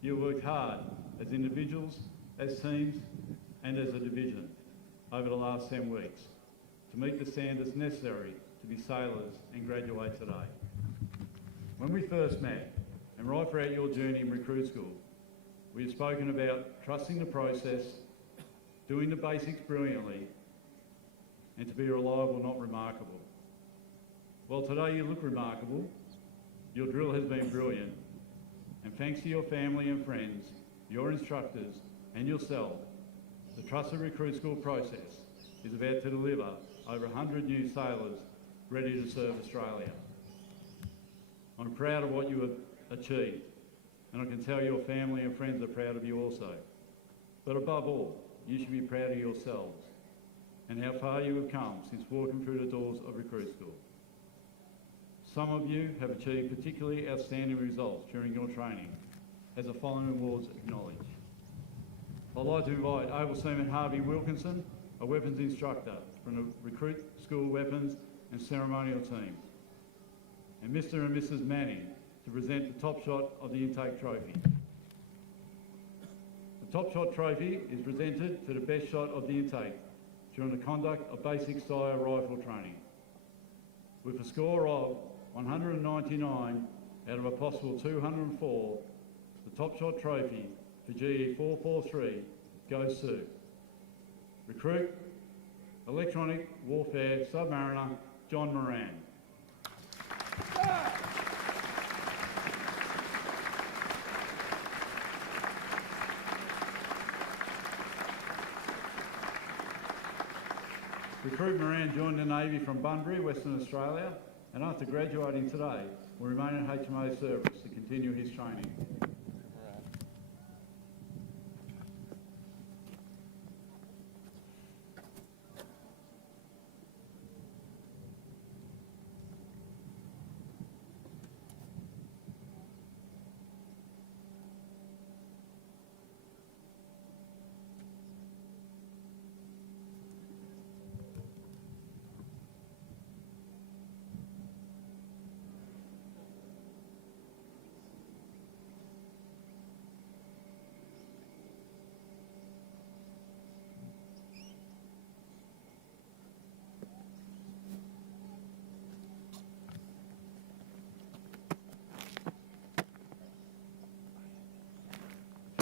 you worked hard as individuals, as teams and as a division over the last 10 weeks to meet the standards necessary to be sailors and graduate today. When we first met, and right throughout your journey in recruit school, we have spoken about trusting the process, doing the basics brilliantly, and to be reliable, not remarkable. Well, today you look remarkable, your drill has been brilliant, and thanks to your family and friends, your instructors, and yourself, the Trusted Recruit School process is about to deliver over 100 new sailors ready to serve Australia. I'm proud of what you have achieved, and I can tell your family and friends are proud of you also. But above all, you should be proud of yourselves and how far you have come since walking through the doors of recruit school. Some of you have achieved particularly outstanding results during your training, as the following awards acknowledge. I'd like to invite Able Seaman Harvey Wilkinson, a weapons instructor from the Recruit School Weapons and Ceremonial teams, and Mr and Mrs Manning to present the Top Shot of the Intake Trophy. The Top Shot Trophy is presented to the best shot of the intake during the conduct of basic style rifle training. With a score of 199 out of a possible 204, the Top Shot Trophy for GE443 goes to Recruit Electronic Warfare Submariner John Moran. Recruit Moran joined the Navy from Bunbury, Western Australia, and after graduating today, will remain in HMA service to continue his training.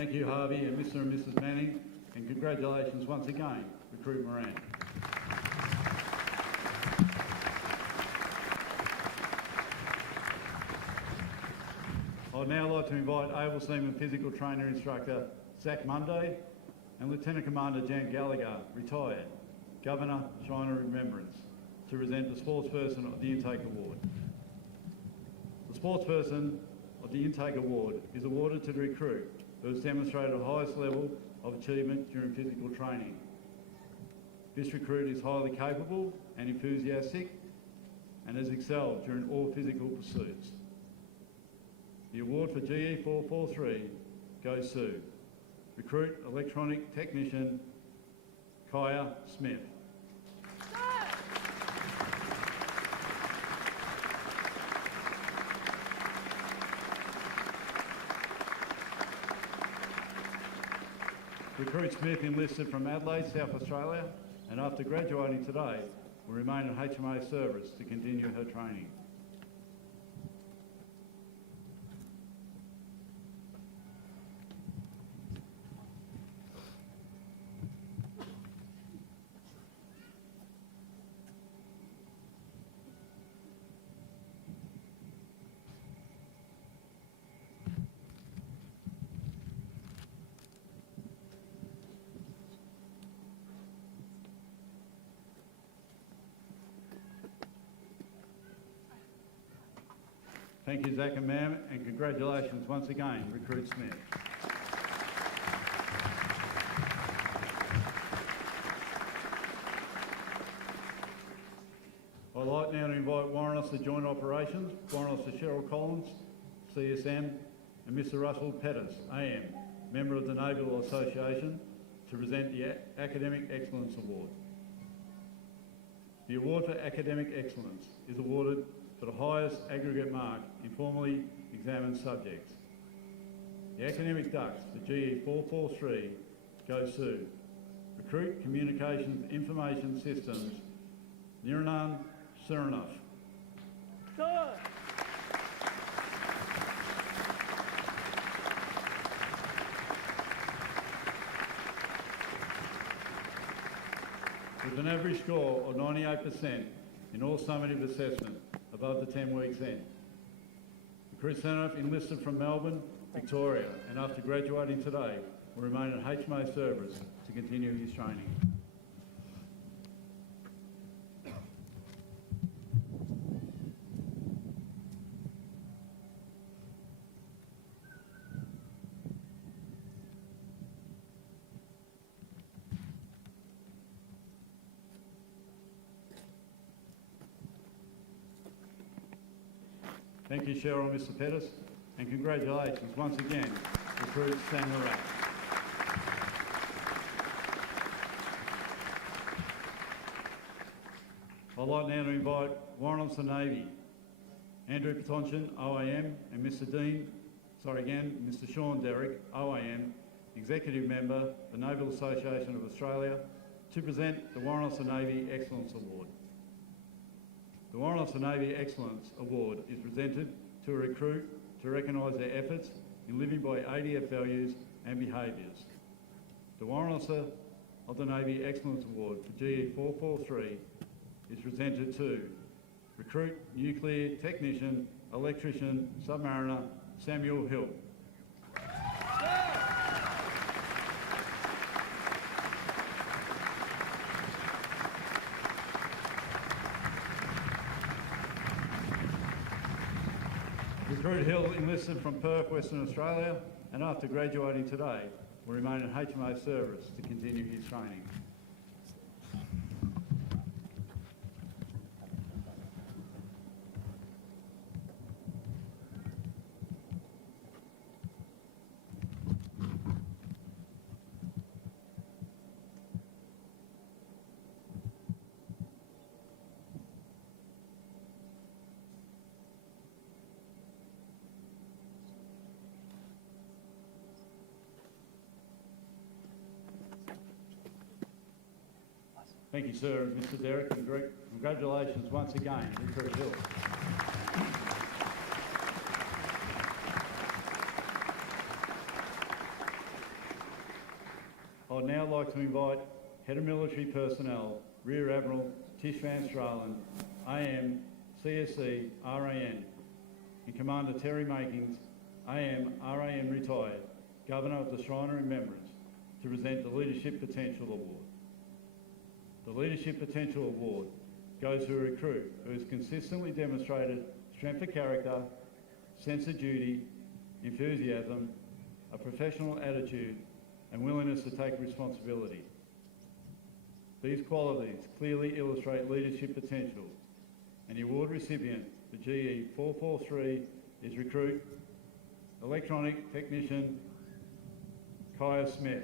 Thank you, Harvey and Mr and Mrs Manning, and congratulations once again, Recruit Moran. I'd now like to invite Able Seaman Physical Trainer Instructor Zach Munday and Lieutenant Commander Jan Gallagher, retired, Governor, China Remembrance, to present the Sportsperson of the Intake Award. The Sportsperson of the Intake Award is awarded to the recruit who has demonstrated the highest level of achievement during physical training. This recruit is highly capable and enthusiastic and has excelled during all physical pursuits. The award for GE443 goes to Recruit Electronic Technician Kaya Smith. Recruit Smith enlisted from Adelaide, South Australia, and after graduating today, will remain in HMA service to continue her training. Thank you, Zach and ma'am, and congratulations once again, Recruit Smith. I'd like now to invite Warrant Officer Joint Operations, Warrant Officer Cheryl Collins, CSM, and Mr Russell Pettis, AM, member of the Naval Association, to present the Academic Excellence Award. The award for academic excellence is awarded for the highest aggregate mark in formally examined subjects. The academic ducks for GE443 goes to Recruit Communications Information Systems, Niranan Surinov. Good. With an average score of 98% in all summative assessment above the 10 weeks end. Recruit Surinov enlisted from Melbourne, Victoria, and after graduating today will remain at HMA service to continue his training. Thank you, Cheryl and Mr Pettis, and congratulations once again, Recruit Sam Morat. I'd like now to invite Warrant Officer Navy, Andrew Patonchin, OAM, and Mr Sean Derrick, OAM, Executive Member, the Naval Association of Australia, to present the Warrant Officer Navy Excellence Award. The Warrant Officer Navy Excellence Award is presented to a recruit to recognise their efforts in living by ADF values and behaviours. The Warrant Officer of the Navy Excellence Award for GE443 is presented to Recruit Nuclear Technician, Electrician, Submariner, Samuel Hill. Recruit Hill enlisted from Perth, Western Australia, and after graduating today will remain in HMA service to continue his training. Thank you, sir, and Mr Derrick, and congratulations once again, Recruit Hill. I'd now like to invite Head of Military Personnel, Rear Admiral Tish Van Stralen, AM, CSC, RAN, and Commander Terry Makings, AM, RAN retired, Governor of the Shrine of Remembrance, to present the Leadership Potential Award. The Leadership Potential Award goes to a recruit who has consistently demonstrated strength of character, sense of duty, enthusiasm, a professional attitude, and willingness to take responsibility. These qualities clearly illustrate leadership potential, and the award recipient for GE443 is Recruit Electronic Technician Kaya Smith.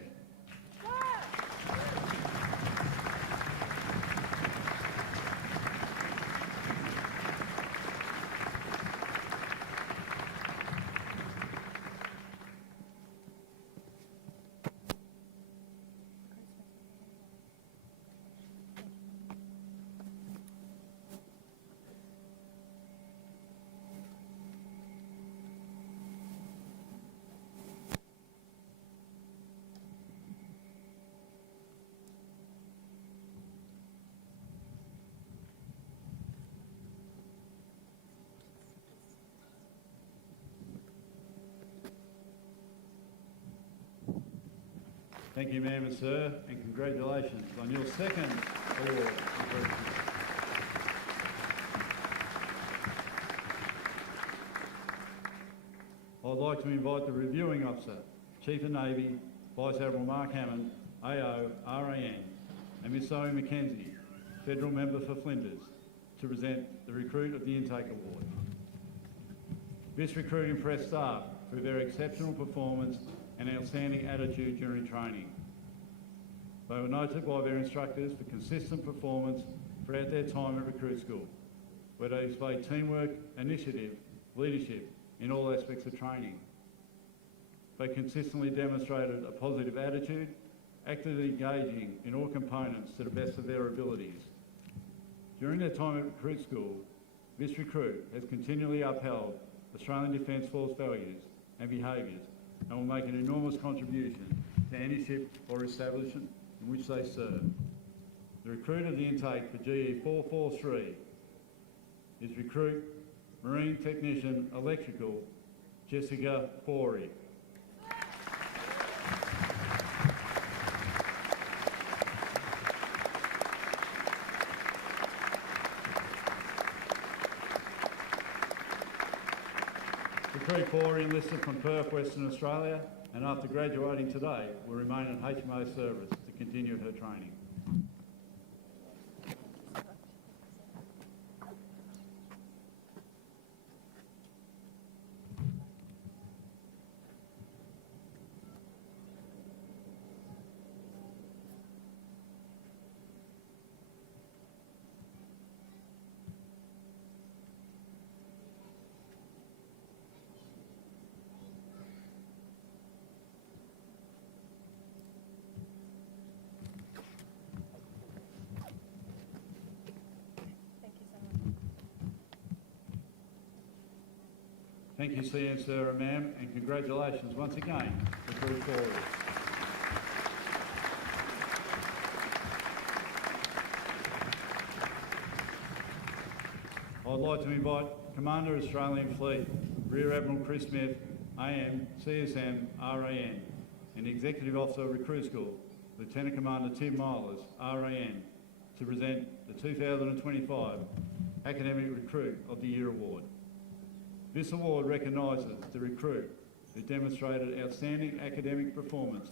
Thank you, ma'am and sir, and congratulations on your second award. I'd like to invite the Reviewing Officer, Chief of Navy, Vice Admiral Mark Hammond, AO, RAN, and Miss Zoe McKenzie, Federal Member for Flinders, to present the Recruit of the Intake Award. This recruit impressed staff through their exceptional performance and outstanding attitude during training. They were noted by their instructors for consistent performance throughout their time at recruit school, where they displayed teamwork, initiative, leadership in all aspects of training. They consistently demonstrated a positive attitude, actively engaging in all components to the best of their abilities. During their time at recruit school, this recruit has continually upheld Australian Defence Force values and behaviours and will make an enormous contribution to any ship or establishment in which they serve. The recruit of the intake for GE443 is Recruit Marine Technician Electrical GE443. Recruit 4 enlisted from Perth, Western Australia, and after graduating today will remain in HMO service to continue her training. Thank you, CM, sir and ma'am, and congratulations once again to Recruit 4. I'd like to invite Commander Australian Fleet, Rear Admiral Chris Smith, AM, CSM, RAN, and Executive Officer of Recruit School, Lieutenant Commander Tim Milers, RAN, to present the 2025 Academic Recruit of the Year Award. This award recognises the recruit who demonstrated outstanding academic performance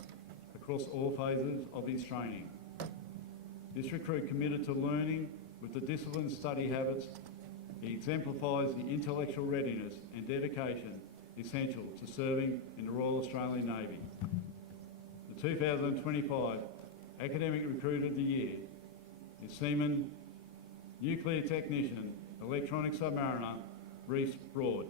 across all phases of his training. This recruit committed to learning with the disciplined study habits. He exemplifies the intellectual readiness and dedication essential to serving in the Royal Australian Navy. The 2025 Academic Recruit of the Year is Seaman Nuclear Technician, Electronic Submariner, Reese Broad.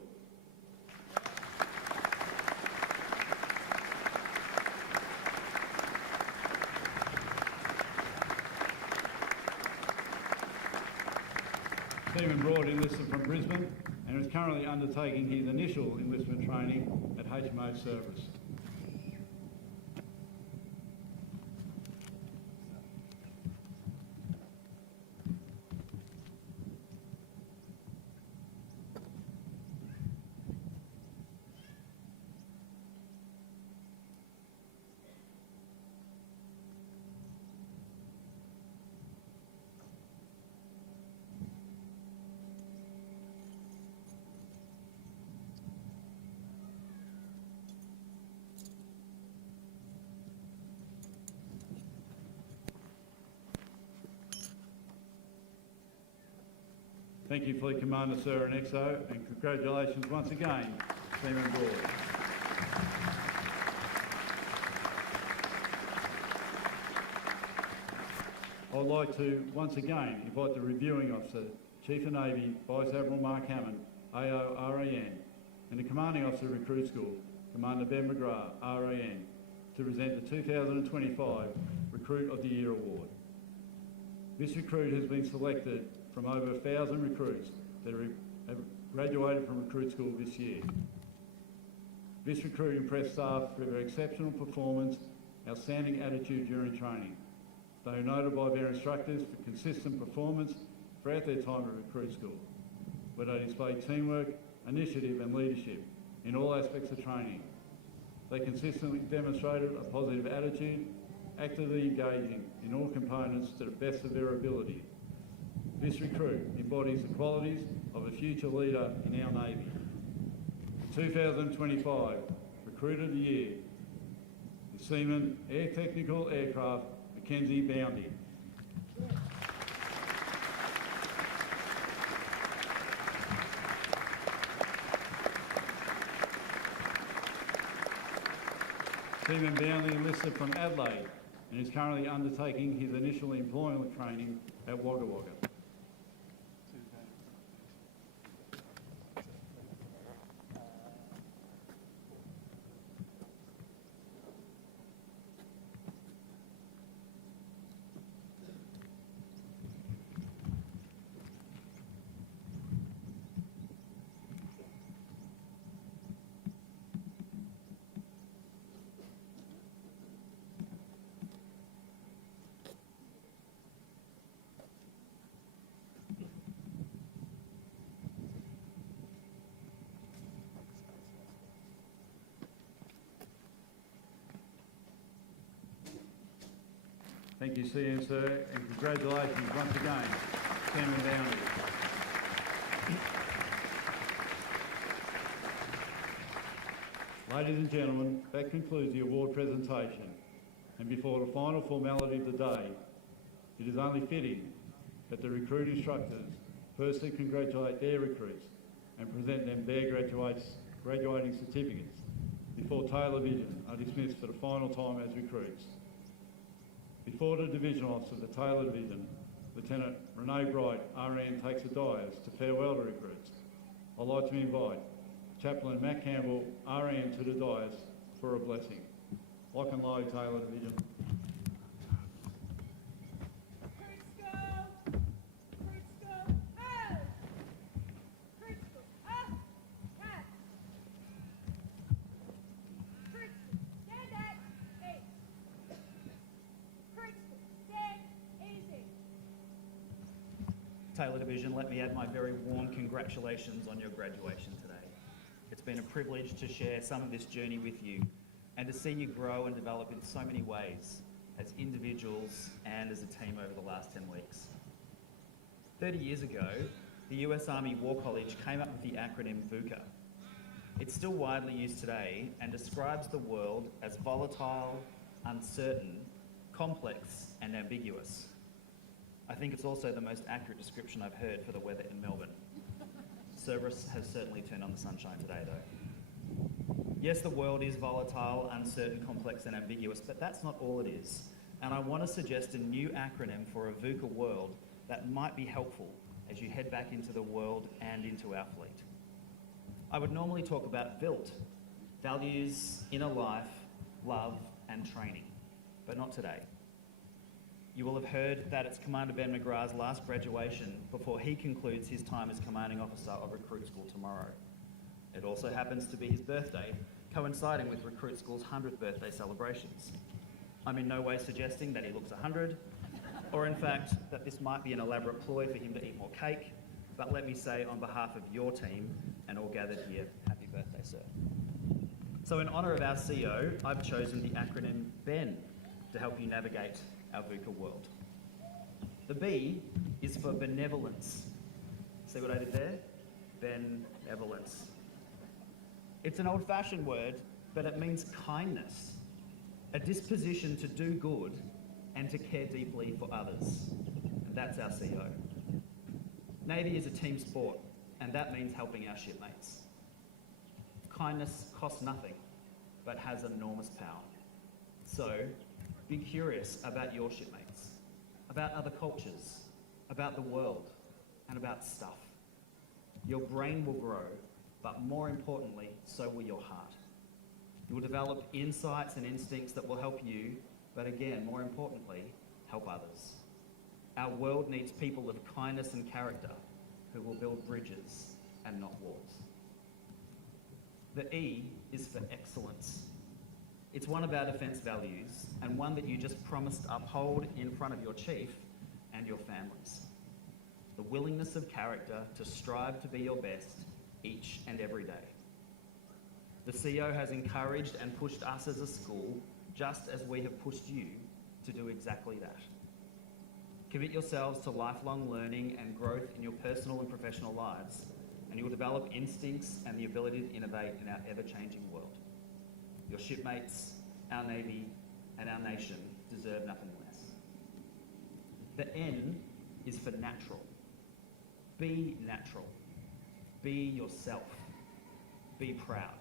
Seaman Broad enlisted from Brisbane and is currently undertaking his initial enlistment training at HMO service. Thank you, Fleet Commander Sir and XO, and congratulations once again, Seaman Broad. I'd like to once again invite the Reviewing Officer, Chief of Navy, Vice Admiral Mark Hammond, AO, RAN, and the Commanding Officer of Recruit School, Commander Ben McGrath, RAN, to present the 2025 Recruit of the Year Award. This recruit has been selected from over 1,000 recruits that have graduated from recruit school this year. This recruit impressed staff through their exceptional performance, outstanding attitude during training. They are noted by their instructors for consistent performance throughout their time at recruit school, where they displayed teamwork, initiative and leadership in all aspects of training. They consistently demonstrated a positive attitude, actively engaging in all components to the best of their ability. This recruit embodies the qualities of a future leader in our Navy. 2025 Recruit of the Year is Seaman Air Technical Aircraft Mackenzie Boundy. Seaman Boundy enlisted from Adelaide and is currently undertaking his initial employment training at Wagga Wagga. Thank you, CM, sir, and congratulations once again, Seaman Boundy. Ladies and gentlemen, that concludes the award presentation. And before the final formality of the day, it is only fitting that the recruit instructors firstly congratulate their recruits and present them their graduating certificates before Taylor Division are dismissed for the final time as recruits. Before the Division Officer of the Taylor Division, Lieutenant Renee Bright, RN, takes the dais to farewell the recruits, I'd like to invite Chaplain Matt Campbell, RN, to the dais for a blessing. Lock and load, Taylor Division. Taylor Division, let me add my very warm congratulations on your graduation today. It's been a privilege to share some of this journey with you and to see you grow and develop in so many ways as individuals and as a team over the last 10 weeks. 30 years ago, the US Army War College came up with the acronym VUCA. It's still widely used today and describes the world as volatile, uncertain, complex and ambiguous. I think it's also the most accurate description I've heard for the weather in Melbourne. Cerberus has certainly turned on the sunshine today though. Yes, the world is volatile, uncertain, complex and ambiguous, but that's not all it is. And I want to suggest a new acronym for a VUCA world that might be helpful as you head back into the world and into our fleet. I would normally talk about VILT, values, inner life, love and training, but not today. You will have heard that it's Commander Ben McGrath's last graduation before he concludes his time as Commanding Officer of Recruit School tomorrow. It also happens to be his birthday, coinciding with Recruit School's 100th birthday celebrations. I'm in no way suggesting that he looks 100, or in fact, that this might be an elaborate ploy for him to eat more cake, but let me say on behalf of your team and all gathered here, happy birthday, sir. So in honour of our CEO, I've chosen the acronym BEN to help you navigate our VUCA world. The B is for benevolence. See what I did there? Benevolence. It's an old-fashioned word, but it means kindness, a disposition to do good and to care deeply for others. And that's our CEO. Navy is a team sport, and that means helping our shipmates. Kindness costs nothing, but has enormous power. So, be curious about your shipmates, about other cultures, about the world, and about stuff. Your brain will grow, but more importantly, so will your heart. You will develop insights and instincts that will help you, but again, more importantly, help others. Our world needs people of kindness and character who will build bridges and not walls. The E is for excellence. It's one of our defence values and one that you just promised to uphold in front of your chief and your families. The willingness of character to strive to be your best each and every day. The CEO has encouraged and pushed us as a school just as we have pushed you to do exactly that. Commit yourselves to lifelong learning and growth in your personal and professional lives and you will develop instincts and the ability to innovate in our ever-changing world. Your shipmates, our Navy, and our nation deserve nothing less. The N is for natural. Be natural. Be yourself. Be proud.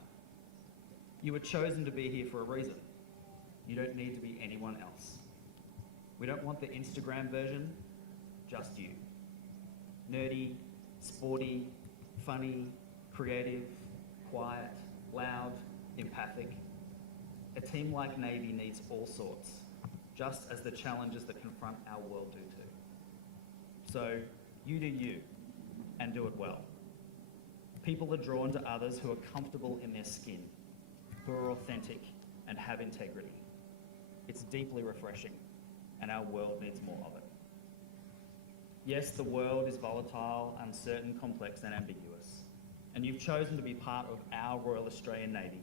You were chosen to be here for a reason. You don't need to be anyone else. We don't want the Instagram version, just you. Nerdy, sporty, funny, creative, quiet, loud, empathic. A team like Navy needs all sorts, just as the challenges that confront our world do too. So, you do you, and do it well. People are drawn to others who are comfortable in their skin, who are authentic and have integrity. It's deeply refreshing, and our world needs more of it. Yes, the world is volatile, uncertain, complex, and ambiguous, and you've chosen to be part of our Royal Australian Navy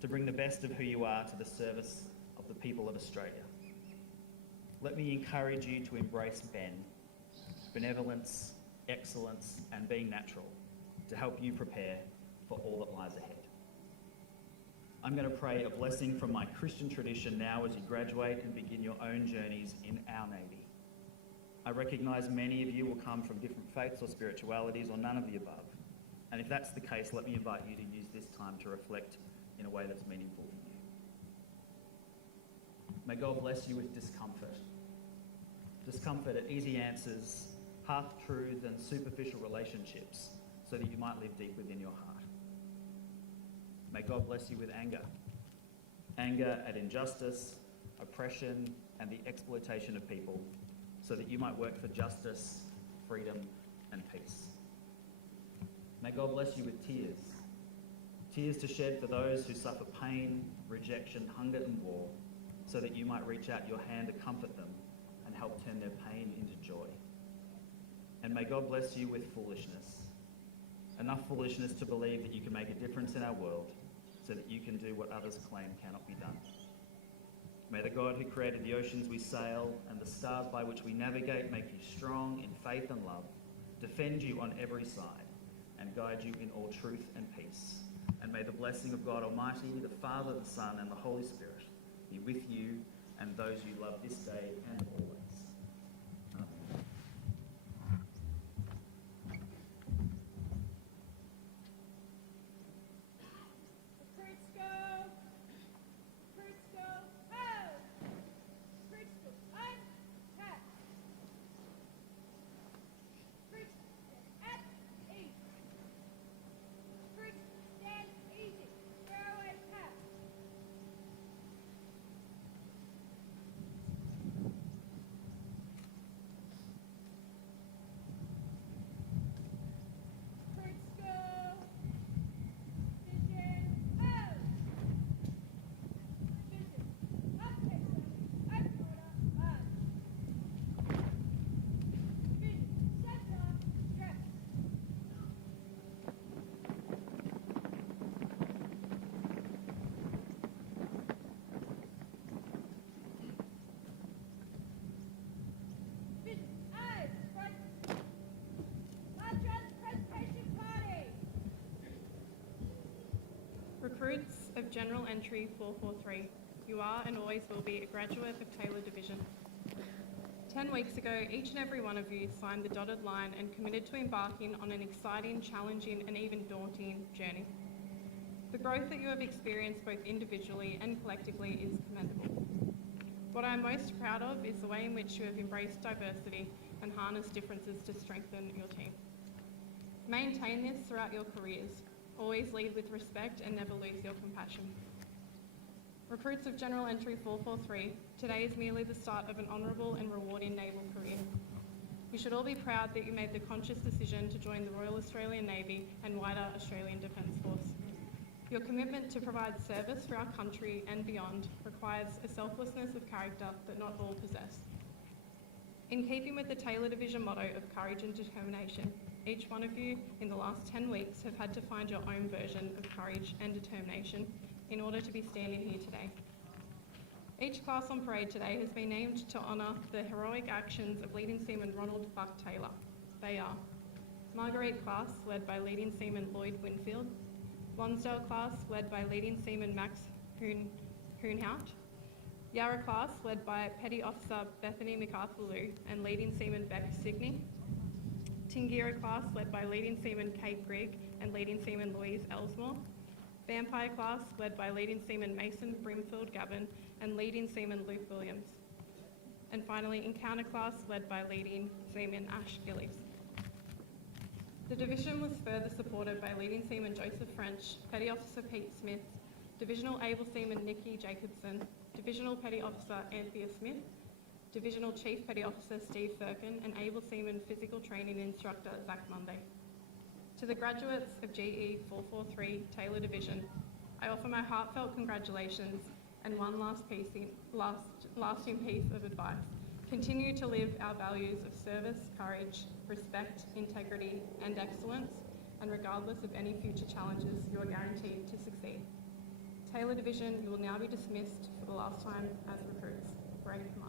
to bring the best of who you are to the service of the people of Australia. Let me encourage you to embrace Ben, benevolence, excellence, and being natural to help you prepare for all that lies ahead. I'm going to pray a blessing from my Christian tradition now as you graduate and begin your own journeys in our Navy. I recognise many of you will come from different faiths or spiritualities or none of the above. And if that's the case, let me invite you to use this time to reflect in a way that's meaningful for you. May God bless you with discomfort. Discomfort at easy answers, half-truths and superficial relationships so that you might live deep within your heart. May God bless you with anger. Anger at injustice, oppression, and the exploitation of people so that you might work for justice, freedom, and peace. May God bless you with tears. Tears to shed for those who suffer pain, rejection, hunger, and war so that you might reach out your hand to comfort them and help turn their pain into joy. And may God bless you with foolishness. Enough foolishness to believe that you can make a difference in our world so that you can do what others claim cannot be done. May the God who created the oceans we sail and the stars by which we navigate make you strong in faith and love, defend you on every side, and guide you in all truth and peace. And may the blessing of God Almighty, the Father, the Son, and the Holy Spirit be with you and those you love this day and always. Amen. Recruits go! Recruits go! Ho! Recruits go! Uncat! Recruits at ease! Recruits stand easy! Fairway cap! Recruits go! Vision! Ho! Vision! Up peso! Open order! March! Vision! Center! Dress! Vision! Eyes! Front! March on presentation party! Recruits of General Entry 443, you are and always will be a graduate of Taylor Division. 10 weeks ago, each and every one of you signed the dotted line and committed to embarking on an exciting, challenging and even daunting journey. The growth that you have experienced both individually and collectively is commendable. What I am most proud of is the way in which you have embraced diversity and harnessed differences to strengthen your team. Maintain this throughout your careers. Always lead with respect and never lose your compassion. Recruits of General Entry 443, today is merely the start of an honourable and rewarding naval career. You should all be proud that you made the conscious decision to join the Royal Australian Navy and wider Australian Defence Force. Your commitment to provide service for our country and beyond requires a selflessness of character that not all possess. In keeping with the Taylor Division motto of courage and determination, each one of you in the last 10 weeks have had to find your own version of courage and determination in order to be standing here today. Each class on parade today has been named to honour the heroic actions of leading seaman Ronald Buck Taylor. They are Marguerite class, led by leading seaman Lloyd Winfield. Lonsdale class, led by leading seaman Max Hoonhout. Yarra class, led by Petty Officer Bethany McArthur and leading seaman Beck Signey. Tingira class, led by leading seaman Kate Grigg and leading seaman Louise Ellsmore. Vampire class, led by leading seaman Mason Brimfield Gavin and leading seaman Luke Williams. And finally, Encounter class, led by leading seaman Ash Gillies. The division was further supported by leading seaman Joseph French, Petty Officer Pete Smith, Divisional Able Seaman Nikki Jacobson, Divisional Petty Officer Anthea Smith, Divisional Chief Petty Officer Steve Firkin, and Able Seaman Physical Training Instructor Zach Monday. To the graduates of GE443 Taylor Division, I offer my heartfelt congratulations and one lasting piece of advice. Continue to live our values of service, courage, respect, integrity, and excellence, and regardless of any future challenges, you are guaranteed to succeed. Taylor Division, you will now be dismissed for the last time as recruits. Brave Command.